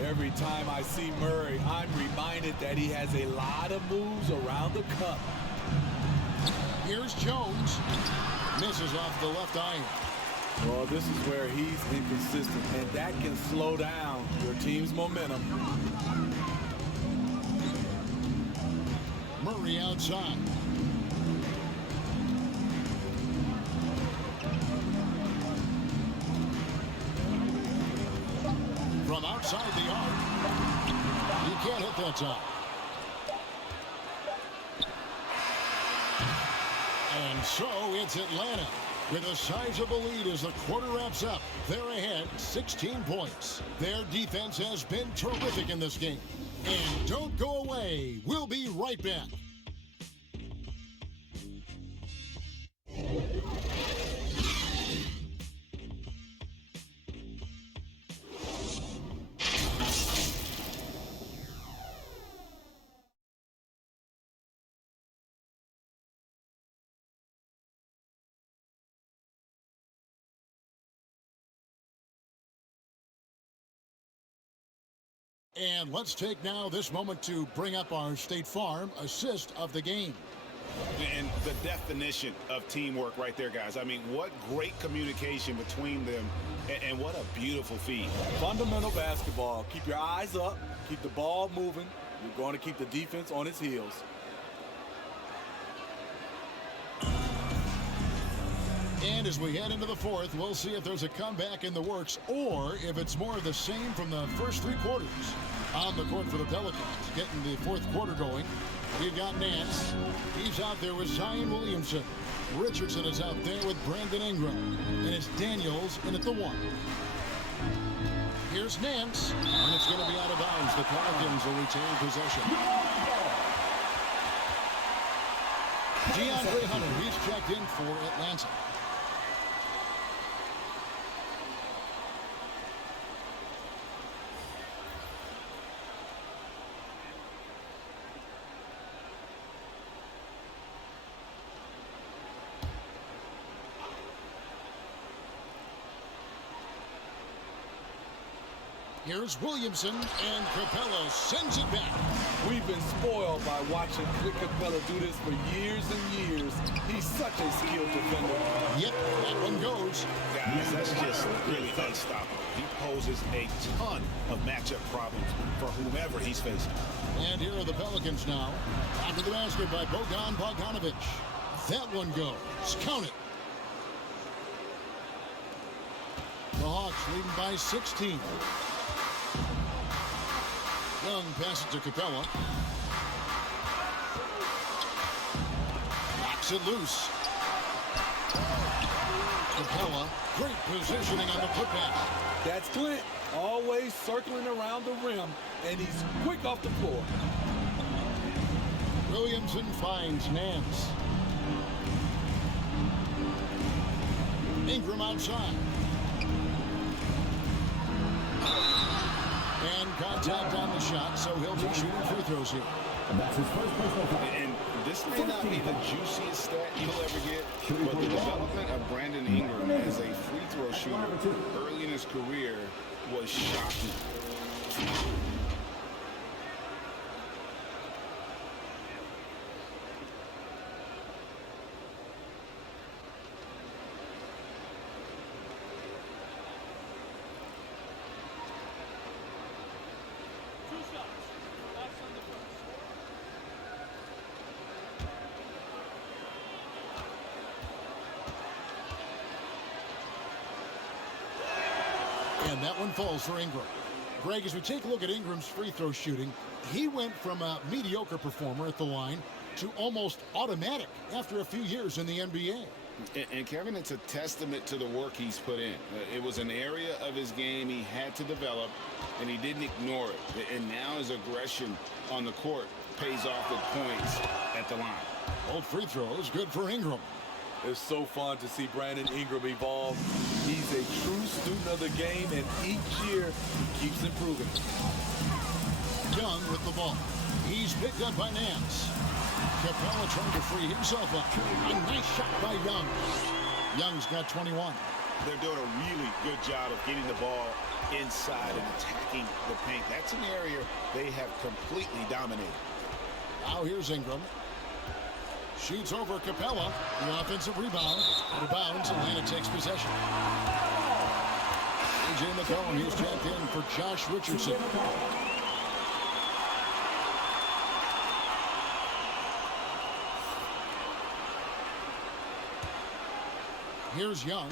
Every time I see Murray, I'm reminded that he has a lot of moves around the cup. Here's Jones. Misses off the left iron. Well, this is where he's inconsistent, and that can slow down your team's momentum. Murray outside. From outside the arc. He can't hit that time. And so it's Atlanta with a sizable lead as the quarter wraps up. They're ahead 16 points. Their defense has been terrific in this game. And don't go away. We'll be right back. And let's take now this moment to bring up our State Farm assist of the game. And the definition of teamwork right there, guys. I mean, what great communication between them, and what a beautiful feed. Fundamental basketball. Keep your eyes up. Keep the ball moving. You're going to keep the defense on its heels. And as we head into the fourth, we'll see if there's a comeback in the works or if it's more of the same from the first 3 quarters. On the court for the Pelicans, getting the fourth quarter going. You've got Nance. He's out there with Zion Williamson. Richardson is out there with Brandon Ingram. And it's Daniels in at the 1. Here's Nance. And it's going to be out of bounds. The Pelicans will retain possession. DeAndre Hunter, he's checked in for Atlanta. Here's Williamson, and Capella sends it back. We've been spoiled by watching Clint Capella do this for years and years. He's such a skilled defender. Yep, that one goes. Guys, that's just really unstoppable. He poses a ton of matchup problems for whomever he's facing. And here are the Pelicans now. After the basket by Bogdanovich. That one goes. Count it. The Hawks leading by 16. Young passes to Capella. Knocks it loose. Capella, great positioning on the putback. That's Clint, always circling around the rim, and he's quick off the floor. Williamson finds Nance. Ingram outside. And contact on the shot, so he'll be shooting free throws here. That's his first personal foul. And this may not be the juiciest stat you'll ever get, but the development of Brandon Ingram as a free throw shooter early in his career was shocking. And that one falls for Ingram. Greg, as we take a look at Ingram's free throw shooting, he went from a mediocre performer at the line to almost automatic after a few years in the NBA. And Kevin, it's a testament to the work he's put in. It was an area of his game he had to develop, and he didn't ignore it. And now his aggression on the court pays off with points at the line. Old free throws, good for Ingram. It's so fun to see Brandon Ingram evolve. He's a true student of the game, and each year he keeps improving. Young with the ball. He's picked up by Nance. Capella trying to free himself up. A nice shot by Young. Young's got 21. They're doing a really good job of getting the ball inside and attacking the paint. That's an area they have completely dominated. Now here's Ingram. Shoots over Capella. The offensive rebound. Out of bounds. Atlanta takes possession. A.J. McCollum, he's checked in for Josh Richardson. Here's Young.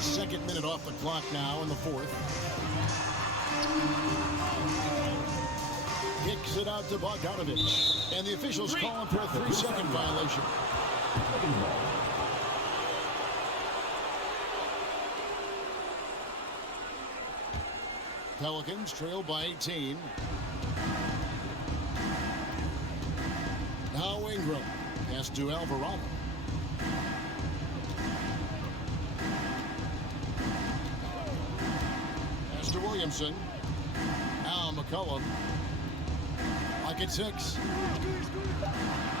Second minute off the clock now in the fourth. Kicks it out to Bogdanovich. And the officials calling for a 3-second violation. Pelicans trail by 18. Now Ingram. Pass to Alvarado. Pass to Williamson. Now McCollum. Pocket 6.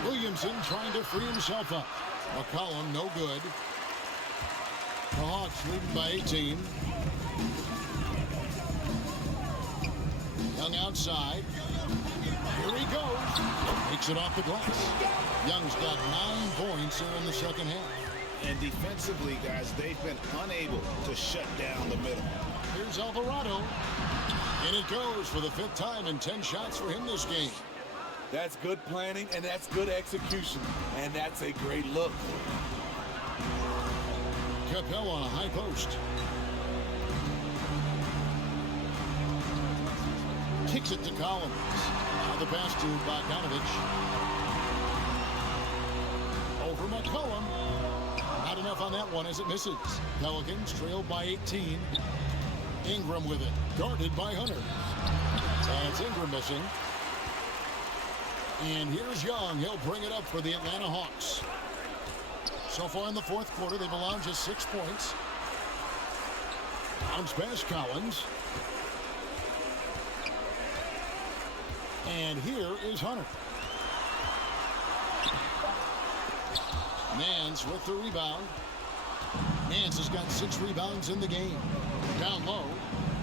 Williamson trying to free himself up. McCollum no good. The Hawks leading by 18. Young outside. Here he goes. Takes it off the glass. Young's got 9 points here in the second half. And defensively, guys, they've been unable to shut down the middle. Here's Alvarado. And it goes for the 5th time and 10 shots for him this game. That's good planning, and that's good execution. And that's a great look. Capella, high post. Kicks it to Collins. Now the pass to Bogdanovich. Over McCollum. Not enough on that one as it misses. Pelicans trailed by 18. Ingram with it. Guarded by Hunter. That's Ingram missing. And here's Young. He'll bring it up for the Atlanta Hawks. So far in the fourth quarter, they've allowed just 6 points. Bounce pass Collins. And here is Hunter. Nance with the rebound. Nance has got 6 rebounds in the game. Down low,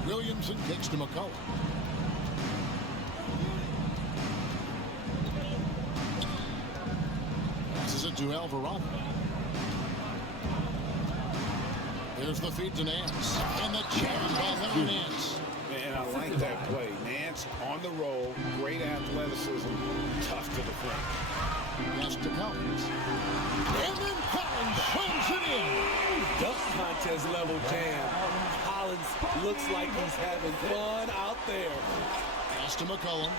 Williamson kicks to McCollum. Passes it to Alvarado. There's the feed to Nance. And the challenge by Leonard Nance. And I like that play. Nance on the roll, great athleticism, tough to defend. Pass to Collins. And then Collins punches it in. Dunk contest level jam. Collins looks like he's having fun out there. Pass to McCollum.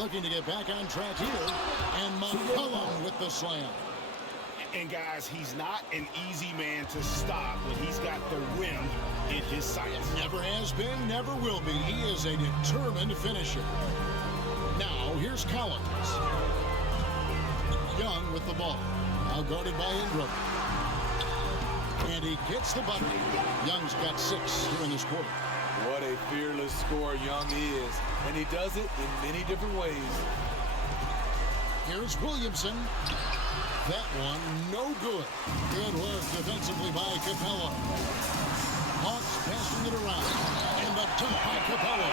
Looking to get back on track here. And McCollum with the slam. And guys, he's not an easy man to stop when he's got the rim in his sights. Never has been, never will be. He is a determined finisher. Now, here's Collins. Young with the ball. Now guarded by Ingram. And he gets the bucket. Young's got 6 here in this quarter. What a fearless scorer Young is. And he does it in many different ways. Here's Williamson. That one, no good. Good work defensively by Capella. Hawks passing it around. And the dunk by Capella.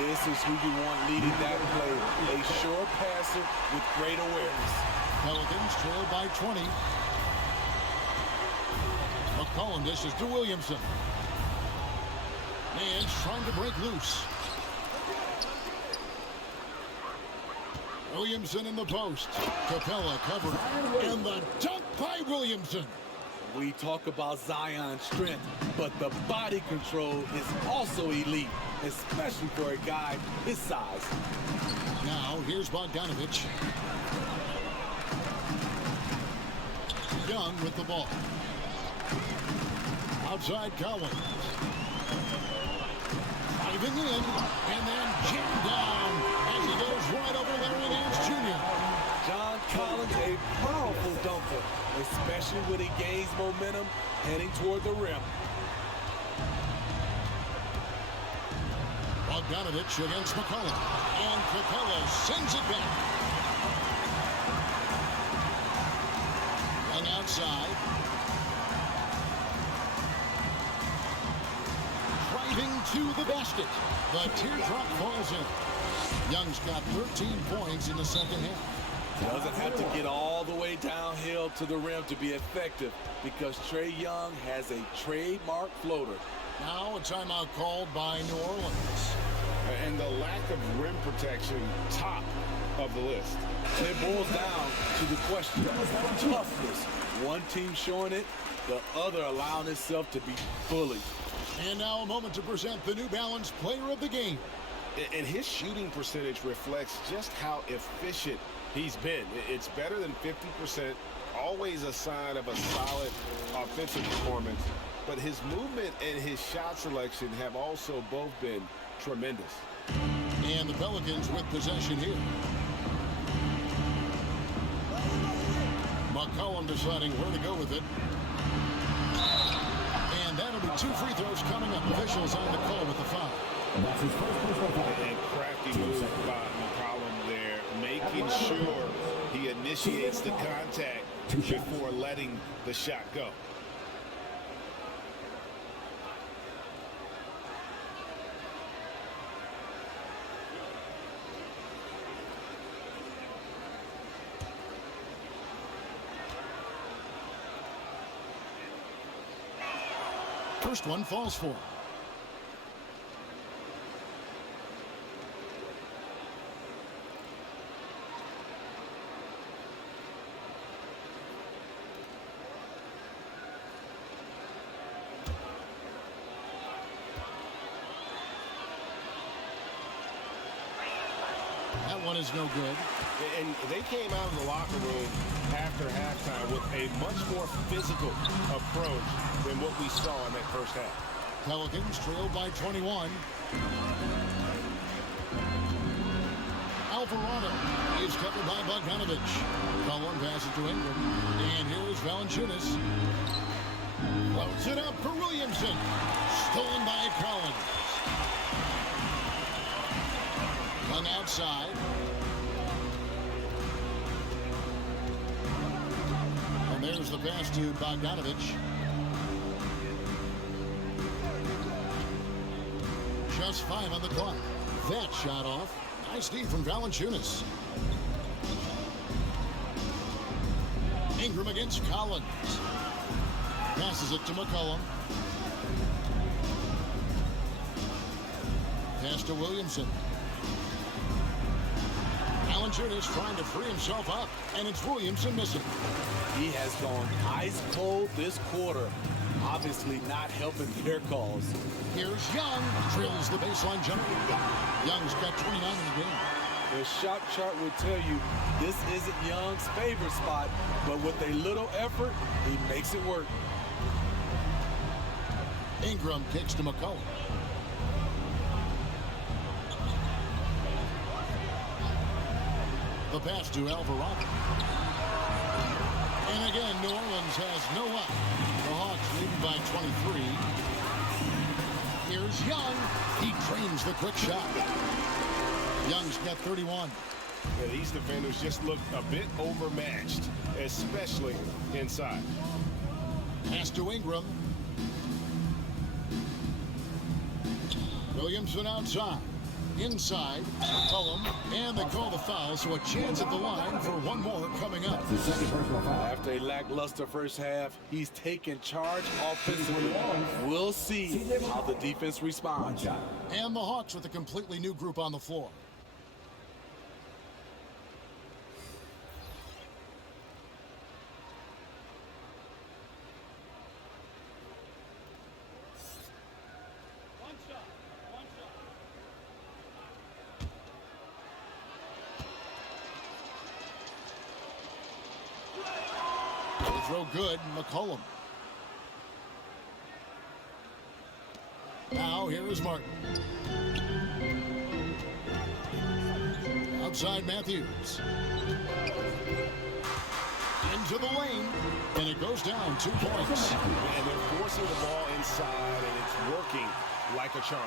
This is who you want leading that play. A sure passer with great awareness. Pelicans trail by 20. McCollum dishes to Williamson. And trying to break loose. Williamson in the post. Capella covered. And the dunk by Williamson. We talk about Zion's strength, but the body control is also elite, especially for a guy his size. Now, here's Bogdanovich. Young with the ball. Outside Collins. Driving in, and then jammed down as he goes right over Larry Nance Jr. John Collins, a powerful dunker, especially when he gains momentum heading toward the rim. Bogdanovich against McCollum. And Capella sends it back. And outside. Driving to the basket. The teardrop falls in. Young's got 13 points in the second half. Doesn't have to get all the way downhill to the rim to be effective because Trae Young has a trademark floater. Now a timeout called by New Orleans. And the lack of rim protection, top of the list. It boils down to the question, toughness. One team showing it, the other allowing itself to be bullied. And now a moment to present the New Balance Player of the Game. And his shooting percentage reflects just how efficient he's been. It's better than 50%, always a sign of a solid offensive performance. But his movement and his shot selection have also both been tremendous. And the Pelicans with possession here. McCollum deciding where to go with it. And that'll be 2 free throws coming up. Officials on the call with the foul. That's his first personal foul. And crafty move by McCollum there, making sure he initiates the contact before letting the shot go. First one falls for him. That one is no good. And they came out of the locker room after halftime with a much more physical approach than what we saw in that first half. Pelicans trailed by 21. Alvarado is covered by Bogdanovich. Cullen passes to Ingram. And here's Valanciunas. Loads it up for Williamson. Stolen by Collins. Hung outside. And there's the pass to Bogdanovich. Just 5 on the clock. That shot off. Nice D from Valanciunas. Ingram against Collins. Passes it to McCollum. Pass to Williamson. Valanciunas trying to free himself up, and it's Williamson missing. He has gone ice cold this quarter. Obviously not helping their cause. Here's Young. Drills the baseline jumper. Young's got 29 in the game. The shot chart would tell you this isn't Young's favorite spot, but with a little effort, he makes it work. Ingram kicks to McCollum. The pass to Alvarado. And again, New Orleans has no up. The Hawks leading by 23. Here's Young. He drains the quick shot. Young's got 31. Yeah, these defenders just look a bit overmatched, especially inside. Pass to Ingram. Williamson outside. Inside, McCollum, and they call the foul, so a chance at the line for one more coming up. After a lackluster first half, he's taken charge offensively. We'll see how the defense responds. And the Hawks with a completely new group on the floor. Throw good, McCollum. Now here is Martin. Outside Matthews. Into the lane, and it goes down 2 points. And they're forcing the ball inside, and it's working like a charm.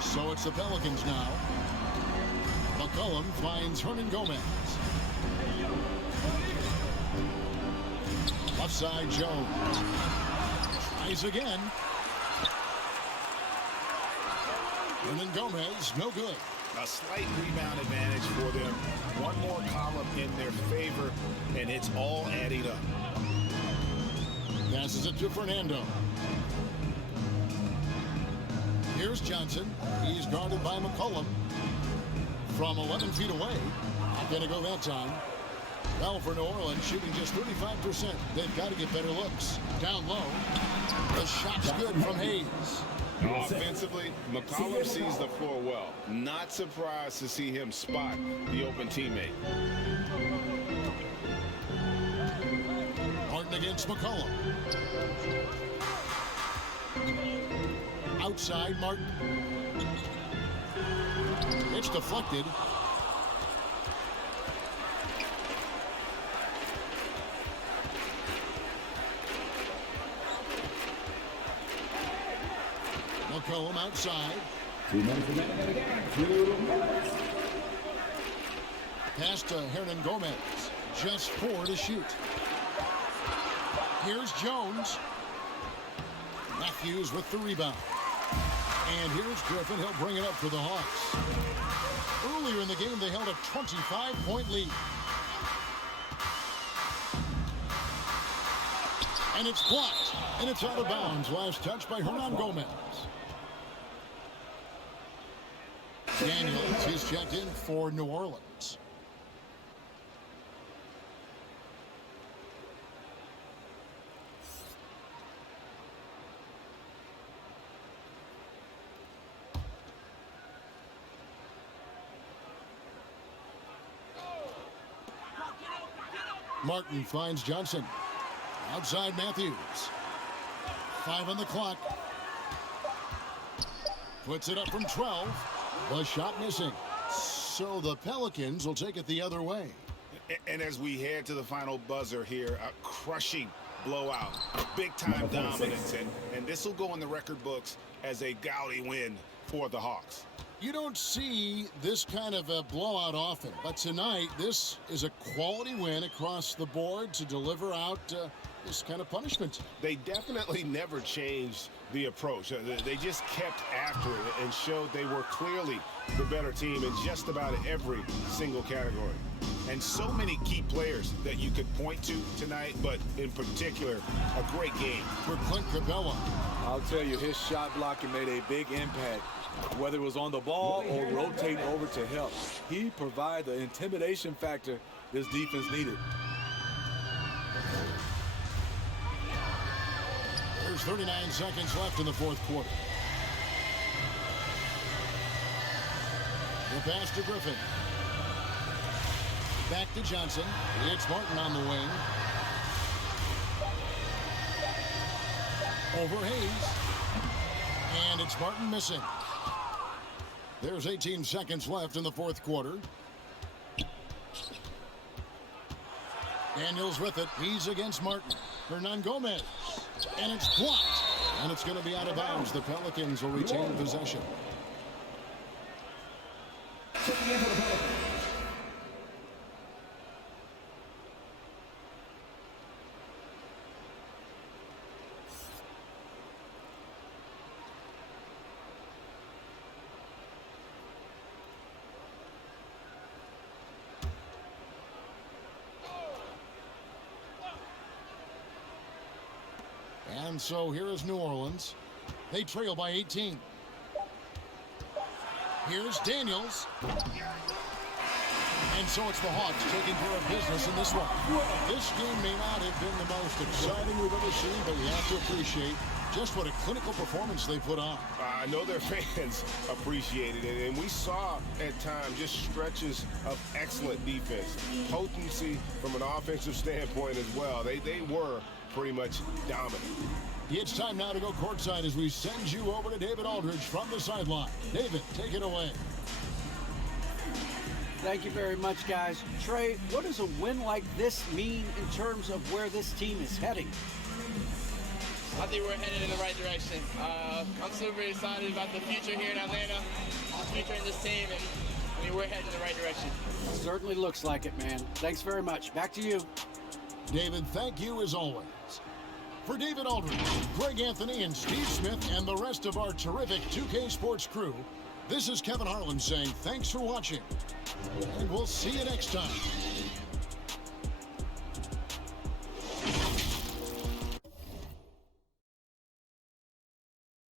So it's the Pelicans now. McCollum finds Hernan Gomez. Left side, Jones. Tries again. Hernan Gomez, no good. A slight rebound advantage for them. One more column in their favor, and it's all adding up. Passes it to Fernando. Here's Johnson. He's guarded by McCollum. From 11 feet away. Not going to go that time. Well, for New Orleans, shooting just 35%. They've got to get better looks. Down low. The shot's good from Hayes. Offensively, McCollum sees the floor well. Not surprised to see him spot the open teammate. Martin against McCollum. Outside, Martin. It's deflected. McCollum outside. 2 minutes remaining again. 2 minutes. Pass to Hernan Gomez. Just 4 to shoot. Here's Jones. Matthews with the rebound. And here's Griffin. He'll bring it up for the Hawks. Earlier in the game, they held a 25-point lead. And it's blocked. And it's out of bounds. Last touch by Hernan Gomez. Daniels is checked in for New Orleans. Martin finds Johnson. Outside Matthews. 5 on the clock. Puts it up from 12. The shot missing. So the Pelicans will take it the other way. And as we head to the final buzzer here, a crushing blowout. Big-time dominance. And this will go in the record books as a gaudy win for the Hawks. You don't see this kind of a blowout often, but tonight this is a quality win across the board to deliver out this kind of punishment. They definitely never changed the approach. They just kept after it and showed they were clearly the better team in just about every single category. And so many key players that you could point to tonight, but in particular, a great game. For Clint Capella. I'll tell you, his shot blocking made a big impact. Whether it was on the ball or rotating over to help, he provided the intimidation factor this defense needed. There's 39 seconds left in the fourth quarter. The pass to Griffin. Back to Johnson. It's Martin on the wing. Over Hayes. And it's Martin missing. There's 18 seconds left in the fourth quarter. Daniels with it. He's against Martin. Hernan Gomez. And it's blocked. And it's going to be out of bounds. The Pelicans will retain possession. And so here is New Orleans. They trail by 18. Here's Daniels. And so it's the Hawks taking care of business in this one. This game may not have been the most exciting we've ever seen, but we have to appreciate just what a clinical performance they put on. I know their fans appreciated it, and we saw at times just stretches of excellent defense. Potency from an offensive standpoint as well. They were pretty much dominant. It's time now to go courtside as we send you over to David Aldridge from the sideline. David, take it away. Thank you very much, guys. Trey, what does a win like this mean in terms of where this team is heading? I think we're headed in the right direction. I'm super excited about the future here in Atlanta, the future in this team, and I mean, we're headed in the right direction. Certainly looks like it, man. Thanks very much. Back to you. David, thank you as always. For David Aldridge, Greg Anthony, and Steve Smith, and the rest of our terrific 2K Sports crew, this is Kevin Harlan saying thanks for watching, and we'll see you next time.